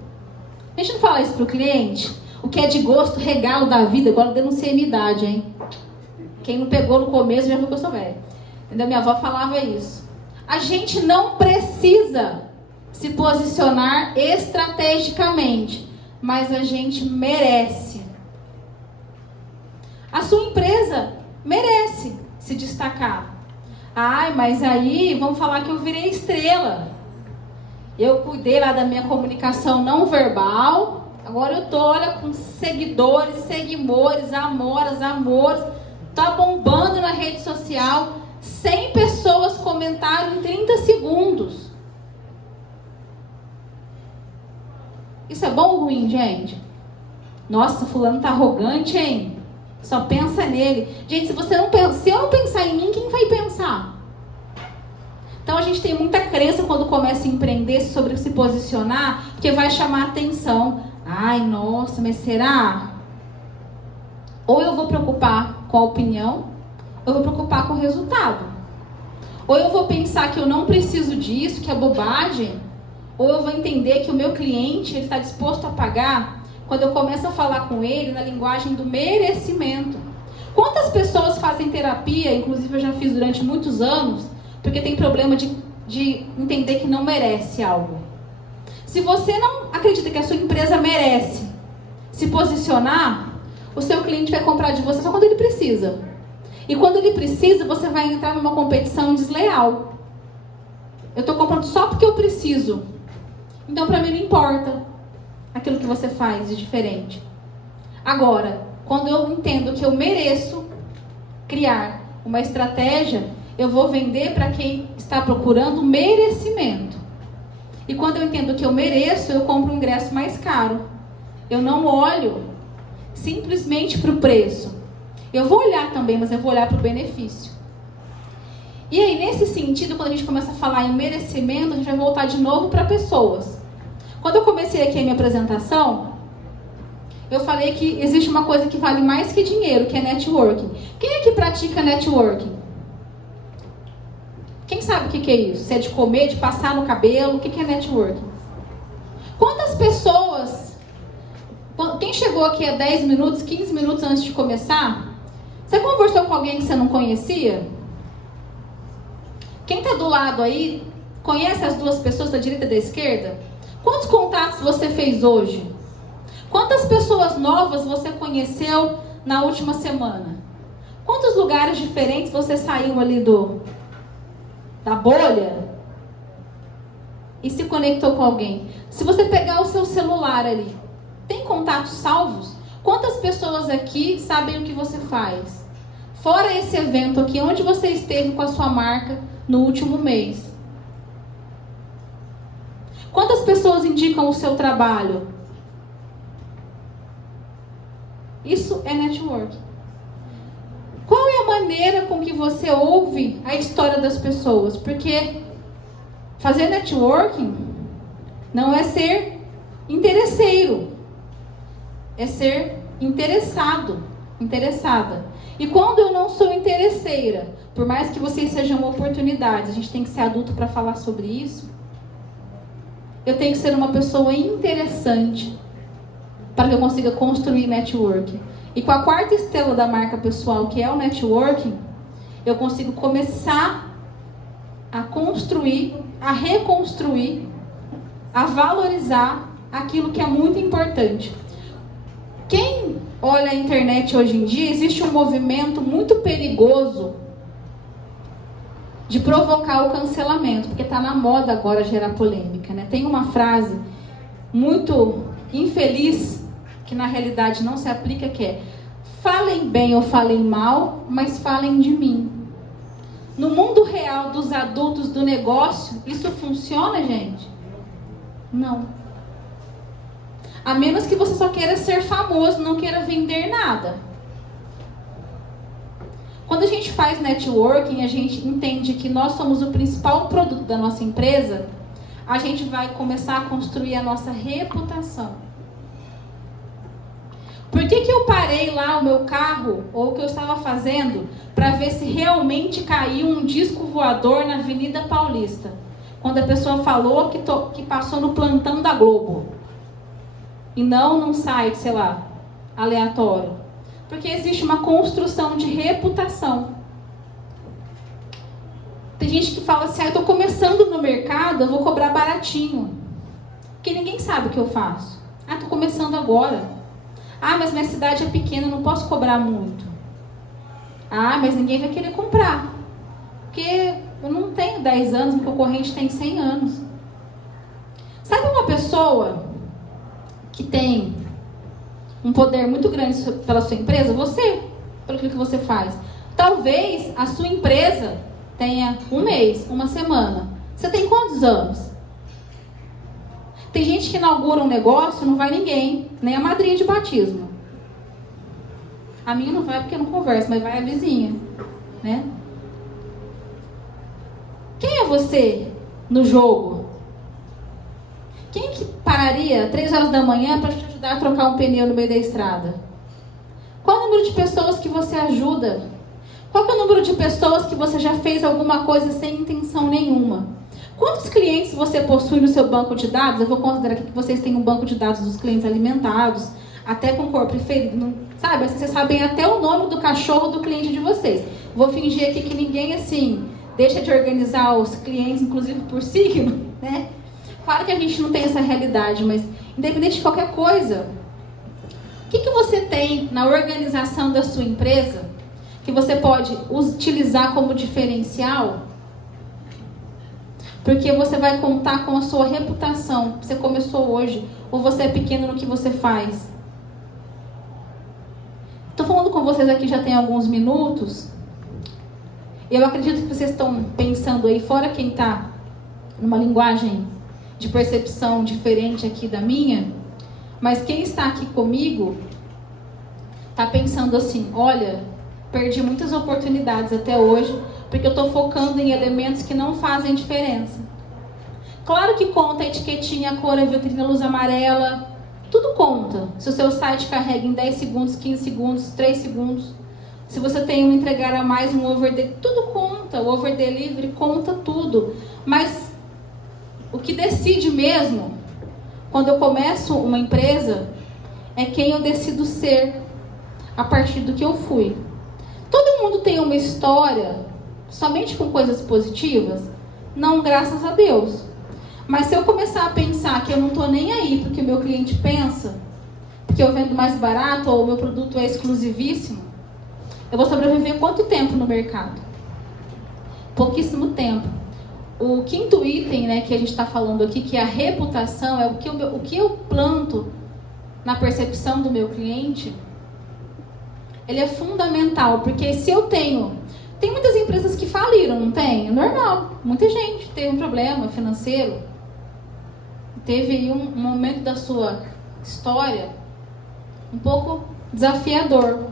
A gente não fala isso pro cliente? O que é de gosto, regalo da vida. Agora eu denunciei a minha idade, hein? Quem não pegou no começo já viu que eu sou velha. Entendeu? Minha avó falava isso. A gente não precisa se posicionar estrategicamente, mas a gente merece. A sua empresa merece se destacar. Mas aí vão falar que eu virei estrela. Eu cuidei lá da minha comunicação não verbal. Agora eu tô, olha, com seguidores, seguimores, amores. Tá bombando na rede social. 100 pessoas comentaram em 30 segundos. Isso é bom ou ruim, gente? Nossa, fulano tá arrogante, hein? Só pensa nele. Gente, se eu não pensar em mim, quem vai pensar? Então a gente tem muita crença quando começa a empreender sobre se posicionar, porque vai chamar atenção. Nossa, mas será? Ou eu vou preocupar com a opinião, ou eu vou preocupar com o resultado. Ou eu vou pensar que eu não preciso disso, que é bobagem, ou eu vou entender que o meu cliente está disposto a pagar quando eu começo a falar com ele na linguagem do merecimento. Quantas pessoas fazem terapia, inclusive eu já fiz durante muitos anos, porque tem problema de entender que não merece algo. Se você não acredita que a sua empresa merece se posicionar, o seu cliente vai comprar de você só quando ele precisa. E quando ele precisa, você vai entrar numa competição desleal. Eu estou comprando só porque eu preciso. Então, para mim, não importa aquilo que você faz de diferente. Agora, quando eu entendo que eu mereço criar uma estratégia, eu vou vender para quem está procurando merecimento. E quando eu entendo que eu mereço, eu compro um ingresso mais caro. Eu não olho simplesmente para o preço. Eu vou olhar também, mas eu vou olhar para o benefício. E aí, nesse sentido, quando a gente começa a falar em merecimento, a gente vai voltar de novo para pessoas. Quando eu comecei aqui a minha apresentação, eu falei que existe uma coisa que vale mais que dinheiro, que é networking. Quem é que pratica networking? Quem sabe o que é isso? Se é de comer, de passar no cabelo, o que é networking? Quantas pessoas... Quem chegou aqui há 10 minutos, 15 minutos antes de começar, você conversou com alguém que você não conhecia? Quem está do lado aí, conhece as duas pessoas da direita e da esquerda? Quantos contatos você fez hoje? Quantas pessoas novas você conheceu na última semana? Quantos lugares diferentes você saiu ali da bolha e se conectou com alguém? Se você pegar o seu celular ali, tem contatos salvos? Quantas pessoas aqui sabem o que você faz? Fora esse evento aqui, onde você esteve com a sua marca no último mês? Quantas pessoas indicam o seu trabalho? Isso é network. Qual é a maneira com que você ouve a história das pessoas? Porque fazer networking não é ser interesseiro. É ser interessado, interessada. E quando eu não sou interesseira, por mais que vocês sejam oportunidades, a gente tem que ser adulto para falar sobre isso, eu tenho que ser uma pessoa interessante para que eu consiga construir networking. E com a quarta estrela da marca pessoal, que é o networking, eu consigo começar a construir, a reconstruir a valorizar aquilo que é muito importante. Quem olha a internet hoje em dia, existe um movimento muito perigoso de provocar o cancelamento, porque está na moda agora gerar polêmica, né? Tem uma frase muito infeliz, que na realidade não se aplica, que é: falem bem ou falem mal, mas falem de mim. No mundo real dos adultos do negócio, isso funciona, gente? Não. A menos que você só queira ser famoso, não queira vender nada. Quando a gente faz networking, a gente entende que nós somos o principal produto da nossa empresa, a gente vai começar a construir a nossa reputação. Por que eu parei lá o meu carro, ou o que eu estava fazendo, para ver se realmente caiu um disco voador na Avenida Paulista? Quando a pessoa falou que passou no plantão da Globo. E não num site, sei lá, aleatório. Porque existe uma construção de reputação. Tem gente que fala assim: eu estou começando no mercado, eu vou cobrar baratinho. Porque ninguém sabe o que eu faço. Estou começando agora. Mas minha cidade é pequena, eu não posso cobrar muito. Mas ninguém vai querer comprar. Porque eu não tenho 10 anos, meu concorrente tem 100 anos. Sabe uma pessoa que tem um poder muito grande pela sua empresa? Você, pelo que você faz. Talvez a sua empresa tenha um mês, uma semana. Você tem quantos anos? Tem gente que inaugura um negócio, não vai ninguém, nem a madrinha de batismo. A minha não vai porque não conversa, mas vai a vizinha, né? Quem é você no jogo? Quem que pararia 3 horas da manhã para te ajudar a trocar um pneu no meio da estrada? Qual o número de pessoas que você ajuda? Qual é o número de pessoas que você já fez alguma coisa sem intenção nenhuma? Quantos clientes você possui no seu banco de dados? Eu vou considerar aqui que vocês têm um banco de dados dos clientes alimentados, até com cor preferida, sabe? Vocês sabem até o nome do cachorro do cliente de vocês. Vou fingir aqui que ninguém, assim, deixa de organizar os clientes, inclusive por signo, né? Claro que a gente não tem essa realidade, mas independente de qualquer coisa, o que você tem na organização da sua empresa que você pode utilizar como diferencial? Porque você vai contar com a sua reputação. Você começou hoje, ou você é pequeno no que você faz. Estou falando com vocês aqui já tem alguns minutos. Eu acredito que vocês estão pensando aí, fora quem está numa linguagem de percepção diferente aqui da minha, mas quem está aqui comigo está pensando assim: olha, perdi muitas oportunidades até hoje, porque eu estou focando em elementos que não fazem diferença. Claro que conta a etiquetinha, a cor, a vitrine, a luz amarela, tudo conta. Se o seu site carrega em 10 segundos, 15 segundos, 3 segundos, se você tem um entregar a mais, um over delivery, tudo conta. O over delivery conta tudo. Mas o que decide mesmo, quando eu começo uma empresa, é quem eu decido ser a partir do que eu fui. Todo mundo tem uma história somente com coisas positivas? Não, graças a Deus. Mas se eu começar a pensar que eu não estou nem aí porque o meu cliente pensa, porque eu vendo mais barato ou o meu produto é exclusivíssimo, eu vou sobreviver quanto tempo no mercado? Pouquíssimo tempo. O quinto item, né, que a gente está falando aqui, que é a reputação, é o que eu planto na percepção do meu cliente. Ele é fundamental, porque se eu tenho... Tem muitas empresas que faliram, não tem? É normal. Muita gente teve um problema financeiro. Teve aí um momento da sua história um pouco desafiador.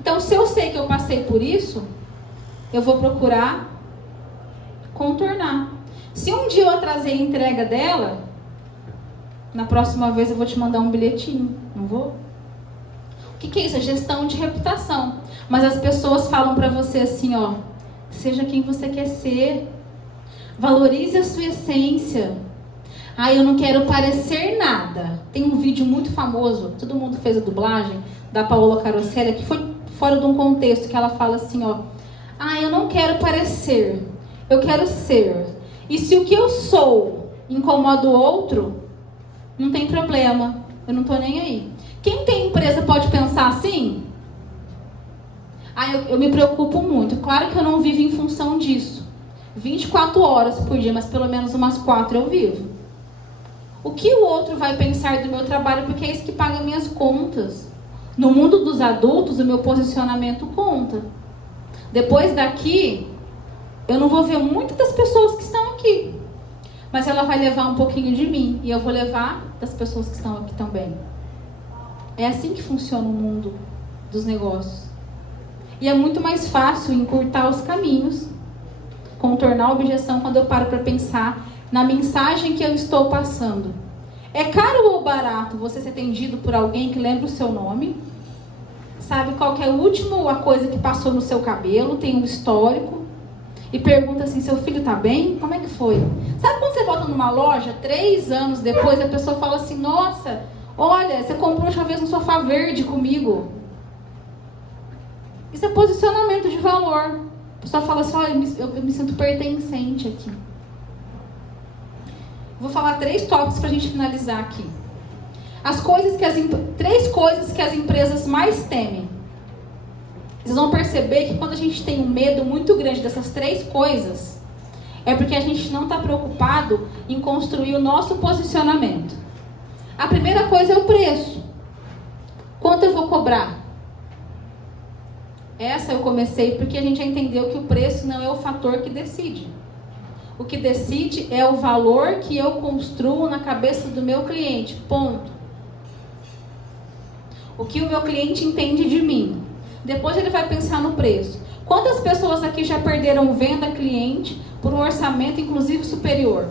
Então, se eu sei que eu passei por isso, eu vou procurar contornar. Se um dia eu atrasei a entrega dela, na próxima vez eu vou te mandar um bilhetinho. Não vou? O que é isso? É gestão de reputação. Mas as pessoas falam pra você assim, ó: seja quem você quer ser. Valorize a sua essência. Eu não quero parecer nada. Tem um vídeo muito famoso, todo mundo fez a dublagem, da Paola Carosella, que foi fora de um contexto, que ela fala assim, ó: eu não quero parecer, eu quero ser. E se o que eu sou incomoda o outro, não tem problema, eu não estou nem aí. Quem tem empresa pode pensar assim? Eu me preocupo muito. Claro que eu não vivo em função disso. 24 horas por dia, mas pelo menos umas 4 eu vivo. O que o outro vai pensar do meu trabalho? Porque é isso que paga minhas contas. No mundo dos adultos, o meu posicionamento conta. Depois daqui, eu não vou ver muitas das pessoas que estão aqui. Mas ela vai levar um pouquinho de mim. E eu vou levar das pessoas que estão aqui também. É assim que funciona o mundo dos negócios. E é muito mais fácil encurtar os caminhos, contornar a objeção quando eu paro para pensar na mensagem que eu estou passando. É caro ou barato você ser atendido por alguém que lembra o seu nome, sabe qual que é a última coisa que passou no seu cabelo, tem um histórico, e pergunta assim, seu filho tá bem? Como é que foi? Sabe quando você volta numa loja, 3 anos depois, a pessoa fala assim, nossa, olha, você comprou uma vez um sofá verde comigo. Isso é posicionamento de valor. A pessoa fala assim, olha, eu me sinto pertencente aqui. Vou falar 3 tópicos para a gente finalizar aqui. 3 coisas que as empresas mais temem. Vocês vão perceber que quando a gente tem um medo muito grande dessas 3 coisas, é porque a gente não está preocupado em construir o nosso posicionamento. A primeira coisa é o preço. Quanto eu vou cobrar? Essa eu comecei porque a gente já entendeu que o preço não é o fator que decide. O que decide é o valor que eu construo na cabeça do meu cliente. Ponto. O que o meu cliente entende de mim. Depois ele vai pensar no preço. Quantas pessoas aqui já perderam venda cliente por um orçamento, inclusive, superior?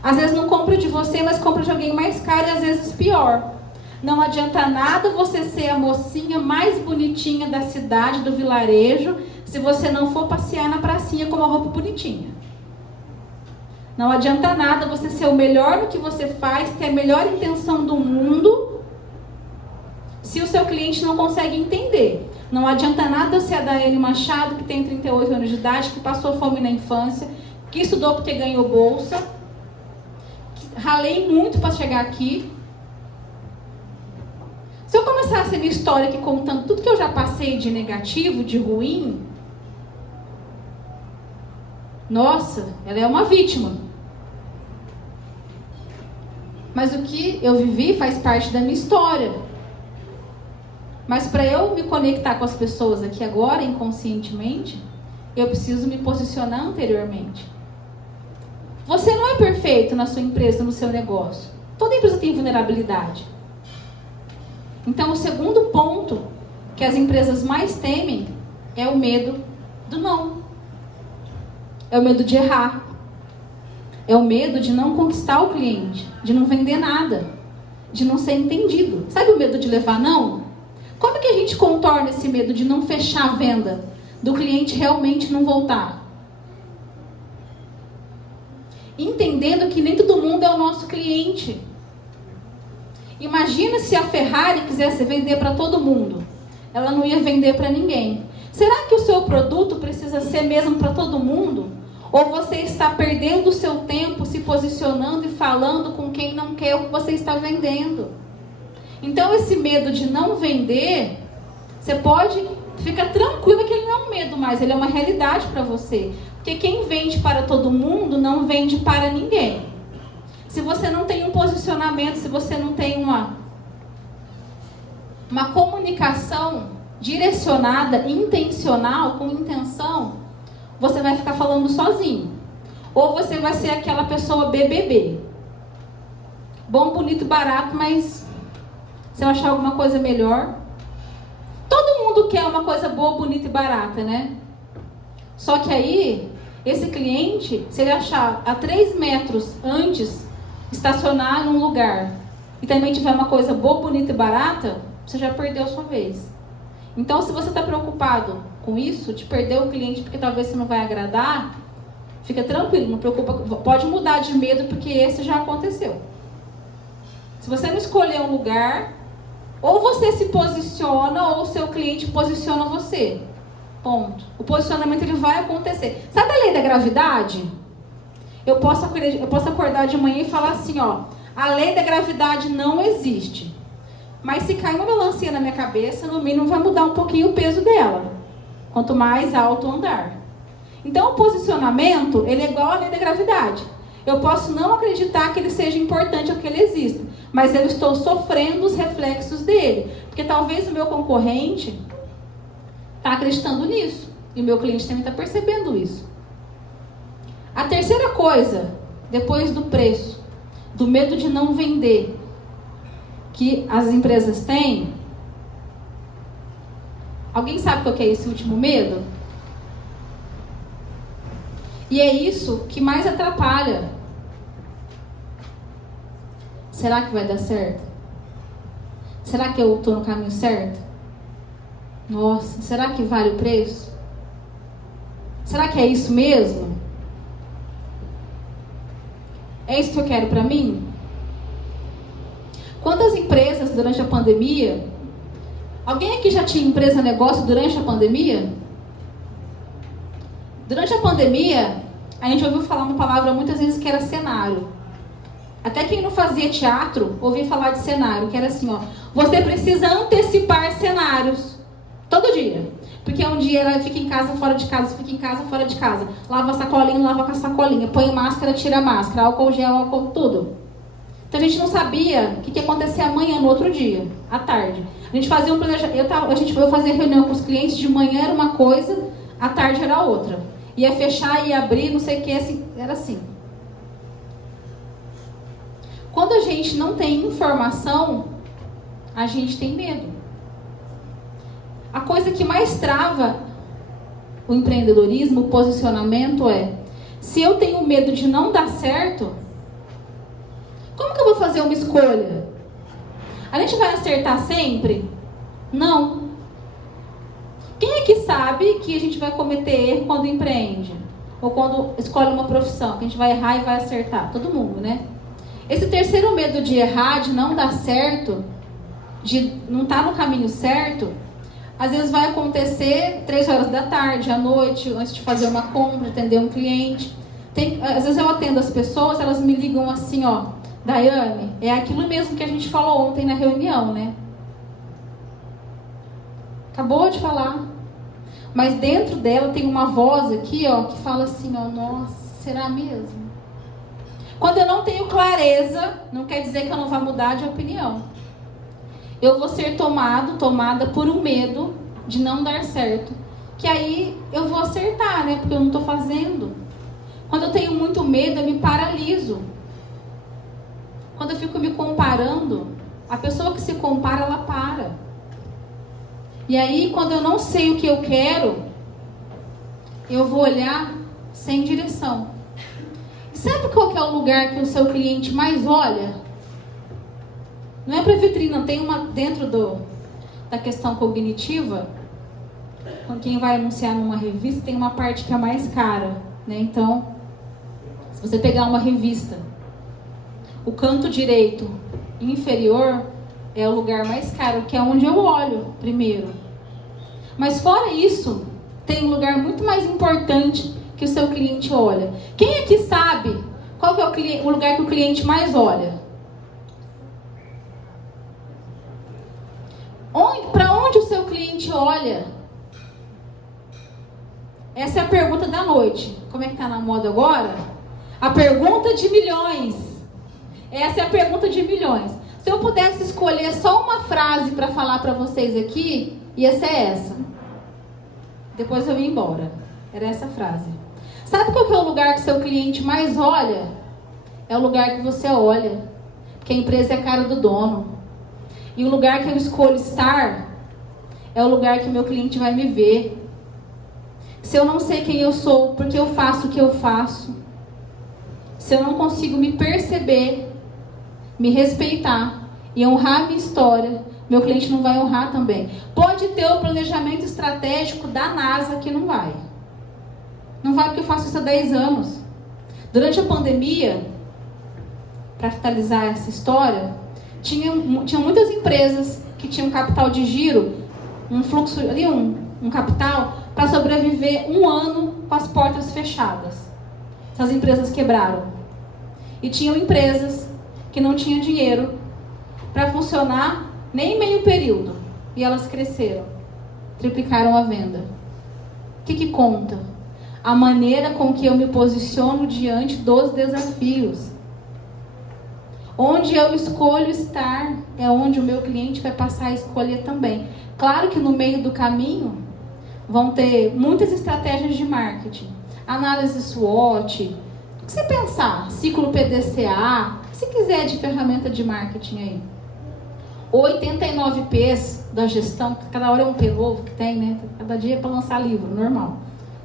Às vezes não compra de você, mas compra de alguém mais caro e às vezes pior. Não adianta nada você ser a mocinha mais bonitinha da cidade, do vilarejo, se você não for passear na pracinha com uma roupa bonitinha. Não adianta nada você ser o melhor no que você faz, ter a melhor intenção do mundo, se o seu cliente não consegue entender. Não adianta nada ser a Daiane Machado, que tem 38 anos de idade, que passou fome na infância, que estudou porque ganhou bolsa, que ralei muito para chegar aqui. Se eu começasse a minha história aqui contando tudo que eu já passei de negativo, de ruim, nossa, ela é uma vítima. Mas o que eu vivi faz parte da minha história. Mas para eu me conectar com as pessoas aqui agora, inconscientemente, eu preciso me posicionar anteriormente. Você não é perfeito na sua empresa, no seu negócio. Toda empresa tem vulnerabilidade. Então, o segundo ponto que as empresas mais temem é o medo do não. É o medo de errar. É o medo de não conquistar o cliente, de não vender nada, de não ser entendido. Sabe o medo de levar não? Como que a gente contorna esse medo de não fechar a venda, do cliente realmente não voltar? Entendendo que nem todo mundo é o nosso cliente. Imagina se a Ferrari quisesse vender para todo mundo. Ela não ia vender para ninguém. Será que o seu produto precisa ser mesmo para todo mundo? Ou você está perdendo o seu tempo se posicionando e falando com quem não quer o que você está vendendo? Então esse medo de não vender, você pode ficar tranquila que ele não é um medo mais, ele é uma realidade para você. Porque quem vende para todo mundo não vende para ninguém. Se você não tem um posicionamento, se você não tem uma comunicação direcionada, intencional, com intenção, você vai ficar falando sozinho. Ou você vai ser aquela pessoa BBB. Bom, bonito, barato, mas se eu achar alguma coisa melhor. Todo mundo quer uma coisa boa, bonita e barata, né? Só que aí, esse cliente, se ele achar a 3 metros antes, estacionar num lugar e também tiver uma coisa boa, bonita e barata, você já perdeu a sua vez. Então, se você está preocupado com isso, de perder o cliente porque talvez você não vai agradar, fica tranquilo, não preocupa, pode mudar de medo porque esse já aconteceu. Se você não escolher um lugar, ou você se posiciona ou o seu cliente posiciona você. Ponto. O posicionamento ele vai acontecer. Sabe a lei da gravidade? Eu posso acordar de manhã e falar assim, ó, a lei da gravidade não existe. Mas se cair uma melancia na minha cabeça, no mínimo vai mudar um pouquinho o peso dela. Quanto mais alto o andar. Então o posicionamento, ele é igual à lei da gravidade. Eu posso não acreditar que ele seja importante ou que ele exista. Mas eu estou sofrendo os reflexos dele. Porque talvez o meu concorrente está acreditando nisso. E o meu cliente também está percebendo isso. A terceira coisa, depois do preço, do medo de não vender, que as empresas têm. Alguém sabe qual que é esse último medo? E é isso que mais atrapalha. Será que vai dar certo? Será que eu estou no caminho certo? Nossa, será que vale o preço? Será que é isso mesmo? É isso que eu quero para mim? Quantas empresas durante a pandemia... Alguém aqui já tinha empresa negócio durante a pandemia? Durante a pandemia, a gente ouviu falar uma palavra muitas vezes que era cenário. Até quem não fazia teatro, ouvia falar de cenário, que era assim, ó. Você precisa antecipar cenários. Todo dia. Porque um dia ela fica em casa, fora de casa, fica em casa, fora de casa. Lava a sacolinha, lava com a sacolinha. Põe máscara, tira a máscara. Álcool gel, álcool, tudo. Então a gente não sabia o que ia acontecer amanhã, no outro dia, à tarde. A gente fazia um planejamento. Eu fazia reunião com os clientes, de manhã era uma coisa, à tarde era outra. Ia fechar, ia abrir, não sei o que, assim, era assim. Quando a gente não tem informação, a gente tem medo. A coisa que mais trava o empreendedorismo, o posicionamento é: se eu tenho medo de não dar certo, como que eu vou fazer uma escolha? A gente vai acertar sempre? Não. Quem é que sabe que a gente vai cometer erro quando empreende? Ou quando escolhe uma profissão, que a gente vai errar e vai acertar? Todo mundo, né? Esse terceiro medo de errar, de não dar certo, de não estar no caminho certo, às vezes vai acontecer 3 horas da tarde, à noite, antes de fazer uma compra, atender um cliente. Às vezes eu atendo as pessoas, elas me ligam assim, ó, Daiane, é aquilo mesmo que a gente falou ontem na reunião, né? Acabou de falar. Mas dentro dela tem uma voz aqui, ó, que fala assim, ó, nossa, será mesmo? Quando eu não tenho clareza, não quer dizer que eu não vá mudar de opinião. Eu vou ser tomada por um medo de não dar certo. Que aí eu vou acertar, né? Porque eu não estou fazendo. Quando eu tenho muito medo, eu me paraliso. Quando eu fico me comparando, a pessoa que se compara, ela para. E aí, quando eu não sei o que eu quero, eu vou olhar sem direção. E sabe qual que é o lugar que o seu cliente mais olha? Não é para vitrine, não. Tem uma dentro da questão cognitiva. Quando quem vai anunciar numa revista, tem uma parte que é mais cara, né? Então, se você pegar uma revista, o canto direito inferior é o lugar mais caro, que é onde eu olho primeiro. Mas fora isso, tem um lugar muito mais importante que o seu cliente olha. Quem aqui sabe qual que é o lugar que o cliente mais olha? Para onde o seu cliente olha? Essa é a pergunta da noite. Como é que tá na moda agora? A pergunta de milhões. Essa é a pergunta de milhões. Se eu pudesse escolher só uma frase para falar para vocês aqui, ia ser essa. Depois eu ia embora. Era essa frase. Sabe qual que é o lugar que o seu cliente mais olha? É o lugar que você olha. Porque a empresa é a cara do dono. E o lugar que eu escolho estar é o lugar que o meu cliente vai me ver. Se eu não sei quem eu sou, porque eu faço o que eu faço, se eu não consigo me perceber, me respeitar e honrar a minha história, meu cliente não vai honrar também. Pode ter o planejamento estratégico da NASA que não vai. Não vai porque eu faço isso há 10 anos. Durante a pandemia, para finalizar essa história, tinham muitas empresas que tinham capital de giro, um fluxo ali, um capital, para sobreviver 1 ano com as portas fechadas. Essas empresas quebraram. E tinham empresas que não tinham dinheiro para funcionar nem meio período. E elas cresceram, triplicaram a venda. O que conta? A maneira com que eu me posiciono diante dos desafios. Onde eu escolho estar é onde o meu cliente vai passar a escolher também. Claro que no meio do caminho vão ter muitas estratégias de marketing. Análise SWOT, o que você pensar? Ciclo PDCA, se quiser de ferramenta de marketing aí. 89 P's da gestão, cada hora é um P novo que tem, né? Cada dia é para lançar livro, normal.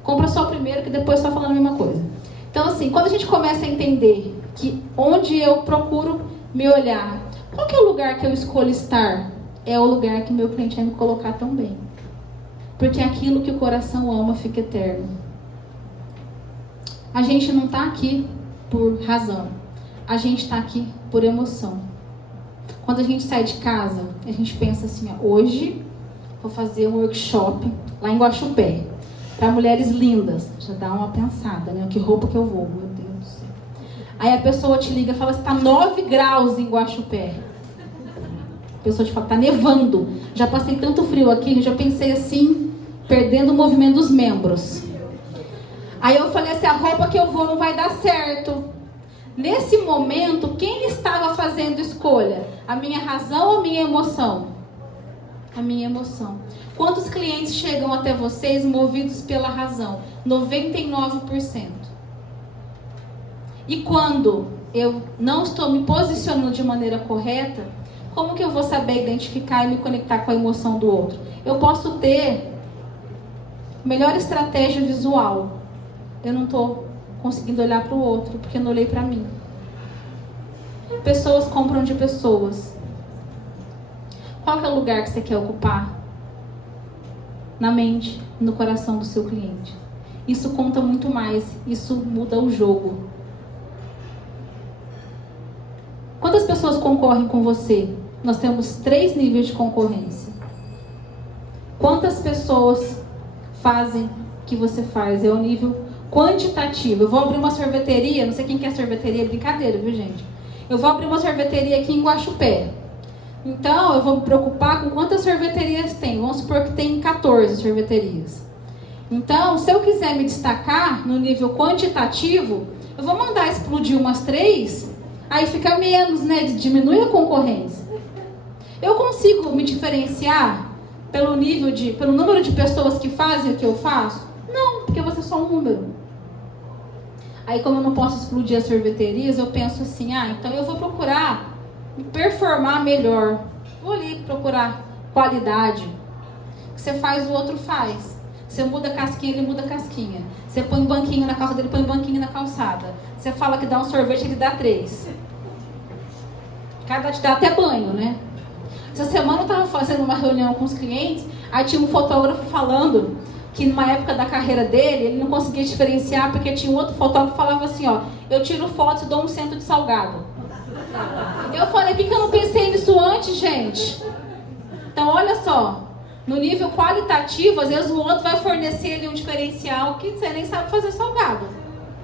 Compra só o primeiro que depois só falando a mesma coisa. Então assim, quando a gente começa a entender que onde eu procuro me olhar, qual que é o lugar que eu escolho estar? É o lugar que meu cliente vai me colocar também. Porque aquilo que o coração ama fica eterno. A gente não está aqui por razão. A gente está aqui por emoção. Quando a gente sai de casa, a gente pensa assim, ó, hoje vou fazer um workshop lá em Guaxupé, para mulheres lindas. Já dá uma pensada, né? Que roupa que eu vou, meu Deus do céu. Aí a pessoa te liga e fala, está 9 graus em Guaxupé. A pessoa te fala, tá nevando. Já passei tanto frio aqui, que já pensei assim, perdendo o movimento dos membros. Aí eu falei assim, a roupa que eu vou não vai dar certo. Nesse momento, quem estava fazendo escolha? A minha razão ou a minha emoção? A minha emoção. Quantos clientes chegam até vocês movidos pela razão? 99%. E quando eu não estou me posicionando de maneira correta, como que eu vou saber identificar e me conectar com a emoção do outro? Eu posso ter melhor estratégia visual. Eu não estou conseguindo olhar para o outro, porque eu não olhei para mim. Pessoas compram de pessoas. Qual que é o lugar que você quer ocupar? Na mente, no coração do seu cliente. Isso conta muito mais, isso muda o jogo. Quantas pessoas concorrem com você? Nós temos 3 níveis de concorrência. Quantas pessoas fazem o que você faz? É o nível quantitativo. Eu vou abrir uma sorveteria, não sei quem quer sorveteria, é brincadeira, viu gente? Eu vou abrir uma sorveteria aqui em Guaxupé. Então, eu vou me preocupar com quantas sorveterias tem. Vamos supor que tem 14 sorveterias. Então, se eu quiser me destacar no nível quantitativo, eu vou mandar explodir umas 3, aí fica menos, né? Diminui a concorrência. Eu consigo me diferenciar pelo número de pessoas que fazem o que eu faço? Não, porque você é só um número. Aí, como eu não posso explodir as sorveterias, eu penso assim, então eu vou procurar me performar melhor. Vou ali procurar qualidade. O que você faz, o outro faz. Você muda a casquinha, ele muda a casquinha. Você põe um banquinho na calçada, ele põe um banquinho na calçada. Você fala que dá um sorvete, ele dá 3. Cada te dá até banho, né? Essa semana eu estava fazendo uma reunião com os clientes, aí tinha um fotógrafo falando que numa época da carreira dele, ele não conseguia diferenciar, porque tinha um outro fotógrafo que falava assim, eu tiro fotos e dou um cento de salgado. Eu falei, por que eu não pensei nisso antes, gente? Então, olha só, no nível qualitativo, às vezes o outro vai fornecer ali um diferencial que você nem sabe fazer salgado,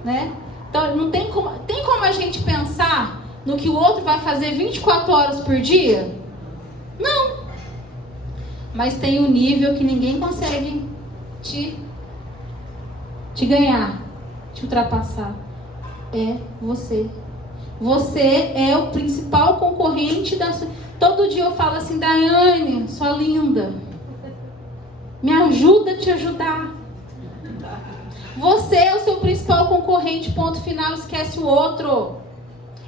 né? Então, não tem como a gente pensar no que o outro vai fazer 24 horas por dia? Não. Mas tem um nível que ninguém consegue te ganhar, te ultrapassar. É você. Você é o principal concorrente da sua... Todo dia eu falo assim, Daiane, sua linda, me ajuda a te ajudar. Você é o seu principal concorrente, ponto final, esquece o outro.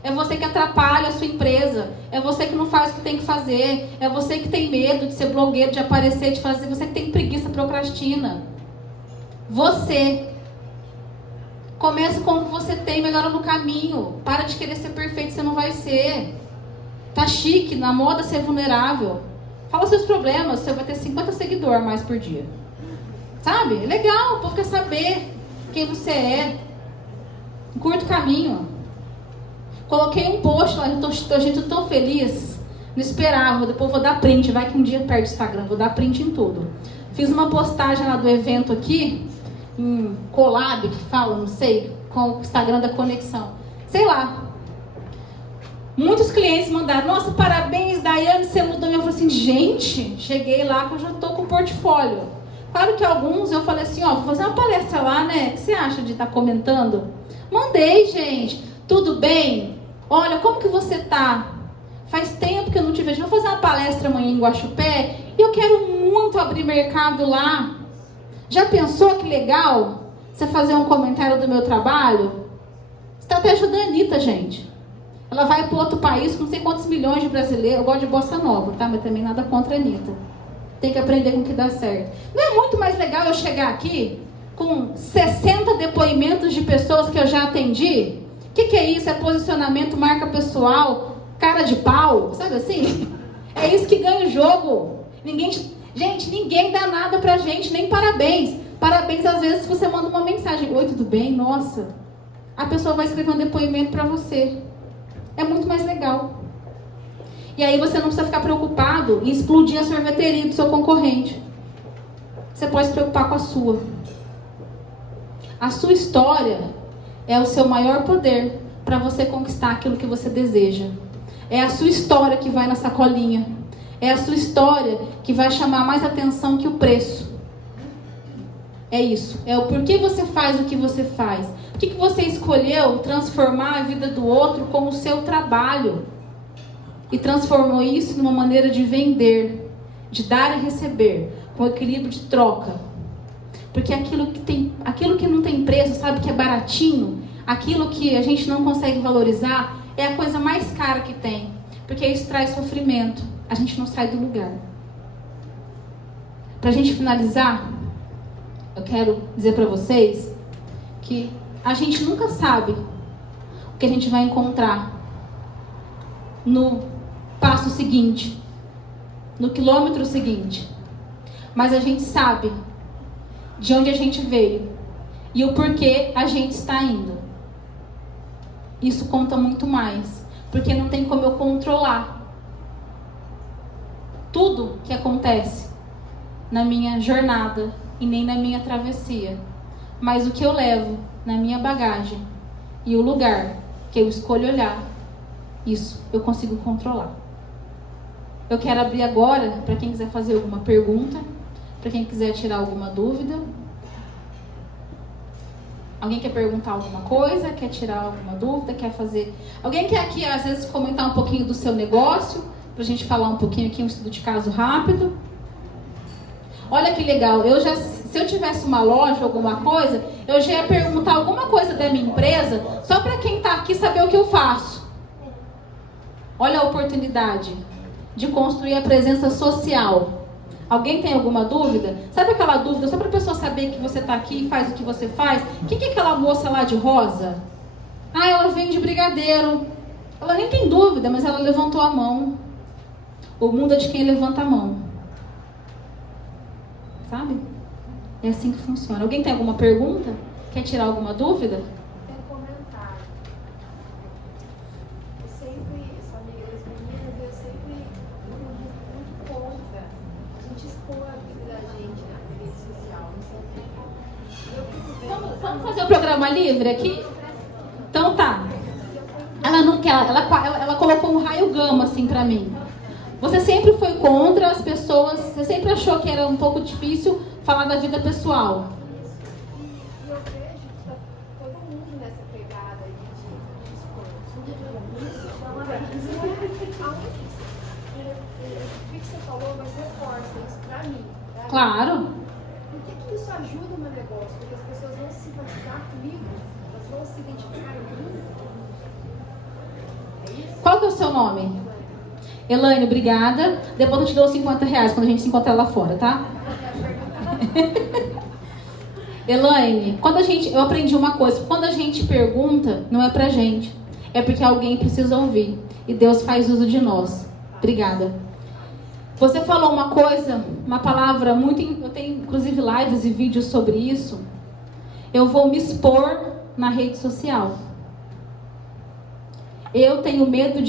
É você que atrapalha a sua empresa. É você que não faz o que tem que fazer. É você que tem medo de ser blogueiro, de aparecer, de fazer. Você que tem preguiça, procrastina. Você. Começa com o que você tem, melhora no caminho. Para de querer ser perfeito, você não vai ser. Tá chique, na moda ser vulnerável. Fala seus problemas, você vai ter 50 seguidores mais por dia. Sabe? É legal, o povo quer saber quem você é. Um curto caminho. Coloquei um post lá, gente, tão feliz. Não esperava, depois vou dar print. Vai que um dia perde o Instagram, vou dar print em tudo. Fiz uma postagem lá do evento aqui, em Collab, que fala, não sei. com o Instagram da Conexão. Sei lá. Muitos clientes mandaram, nossa, parabéns, Daiane, você mudou. Eu falei assim, gente, cheguei lá que eu já estou com o portfólio. Claro que alguns eu falei assim, ó, vou fazer uma palestra lá, né? O que você acha de estar comentando? Mandei, gente. Tudo bem? Olha, como que você tá? Faz tempo que eu não te vejo. Vou fazer uma palestra amanhã em Guaxupé e eu quero muito abrir mercado lá. Já pensou que legal você fazer um comentário do meu trabalho? Estratégia da Anitta, gente. Ela vai para outro país com não sei quantos milhões de brasileiros. Eu gosto de bossa nova, tá? Mas também nada contra a Anitta. Tem que aprender com o que dá certo. Não é muito mais legal eu chegar aqui com 60 depoimentos de pessoas que eu já atendi? O que é isso? É posicionamento, marca pessoal, cara de pau, sabe assim? É isso que ganha o jogo. Gente, ninguém dá nada pra gente, nem parabéns. Parabéns às vezes se você manda uma mensagem. Oi, tudo bem? Nossa. A pessoa vai escrever um depoimento pra você. É muito mais legal. E aí você não precisa ficar preocupado em explodir a sorveteria do seu concorrente. Você pode se preocupar com a sua. A sua história é o seu maior poder para você conquistar aquilo que você deseja. É a sua história que vai na sacolinha. É a sua história que vai chamar mais atenção que o preço. É isso. É o porquê você faz o que você faz. Por que você escolheu transformar a vida do outro com o seu trabalho? E transformou isso numa maneira de vender, de dar e receber, com equilíbrio de troca. Porque aquilo que não tem preço, sabe, que é baratinho, aquilo que a gente não consegue valorizar, é a coisa mais cara que tem. Porque isso traz sofrimento. A gente não sai do lugar. Pra gente finalizar, eu quero dizer pra vocês que a gente nunca sabe o que a gente vai encontrar no passo seguinte, no quilômetro seguinte. Mas a gente sabe de onde a gente veio e o porquê a gente está indo. Isso conta muito mais, porque não tem como eu controlar tudo que acontece na minha jornada e nem na minha travessia. Mas o que eu levo na minha bagagem e o lugar que eu escolho olhar, isso eu consigo controlar. Eu quero abrir agora para quem quiser fazer alguma pergunta, para quem quiser tirar alguma dúvida. Alguém quer perguntar alguma coisa? Quer tirar alguma dúvida? Quer fazer... Alguém quer aqui, às vezes, comentar um pouquinho do seu negócio? Pra gente falar um pouquinho aqui, um estudo de caso rápido. Olha que legal. Se eu tivesse uma loja, alguma coisa, eu já ia perguntar alguma coisa da minha empresa, só para quem tá aqui saber o que eu faço. Olha a oportunidade de construir a presença social. Alguém tem alguma dúvida? Sabe aquela dúvida, só para a pessoa saber que você está aqui e faz o que você faz? Quem que é aquela moça lá de rosa? Ah, ela vende brigadeiro. Ela nem tem dúvida, mas ela levantou a mão. O mundo é de quem levanta a mão. Sabe? É assim que funciona. Alguém tem alguma pergunta? Quer tirar alguma dúvida? Vamos fazer o programa livre aqui? Então tá. Ela não quer, ela colocou um raio gama assim pra mim. Você sempre foi contra as pessoas, você sempre achou que era um pouco difícil falar da vida pessoal. E eu vejo que tá todo mundo nessa pegada aí de expor. O que você falou, mas reforça isso pra mim. Tá? Claro. Por que isso ajuda o meu negócio? Porque as pessoas vão se simpatizar comigo, elas vão se identificar em mim. É isso? Qual que é o seu nome? Elaine, obrigada. Depois eu te dou R$50 quando a gente se encontrar lá fora, tá? Elaine, eu aprendi uma coisa. Quando a gente pergunta, não é pra gente. É porque alguém precisa ouvir. E Deus faz uso de nós. Obrigada. Você falou uma coisa, uma palavra muito... Eu tenho, inclusive, lives e vídeos sobre isso. Eu vou me expor na rede social. Eu tenho medo de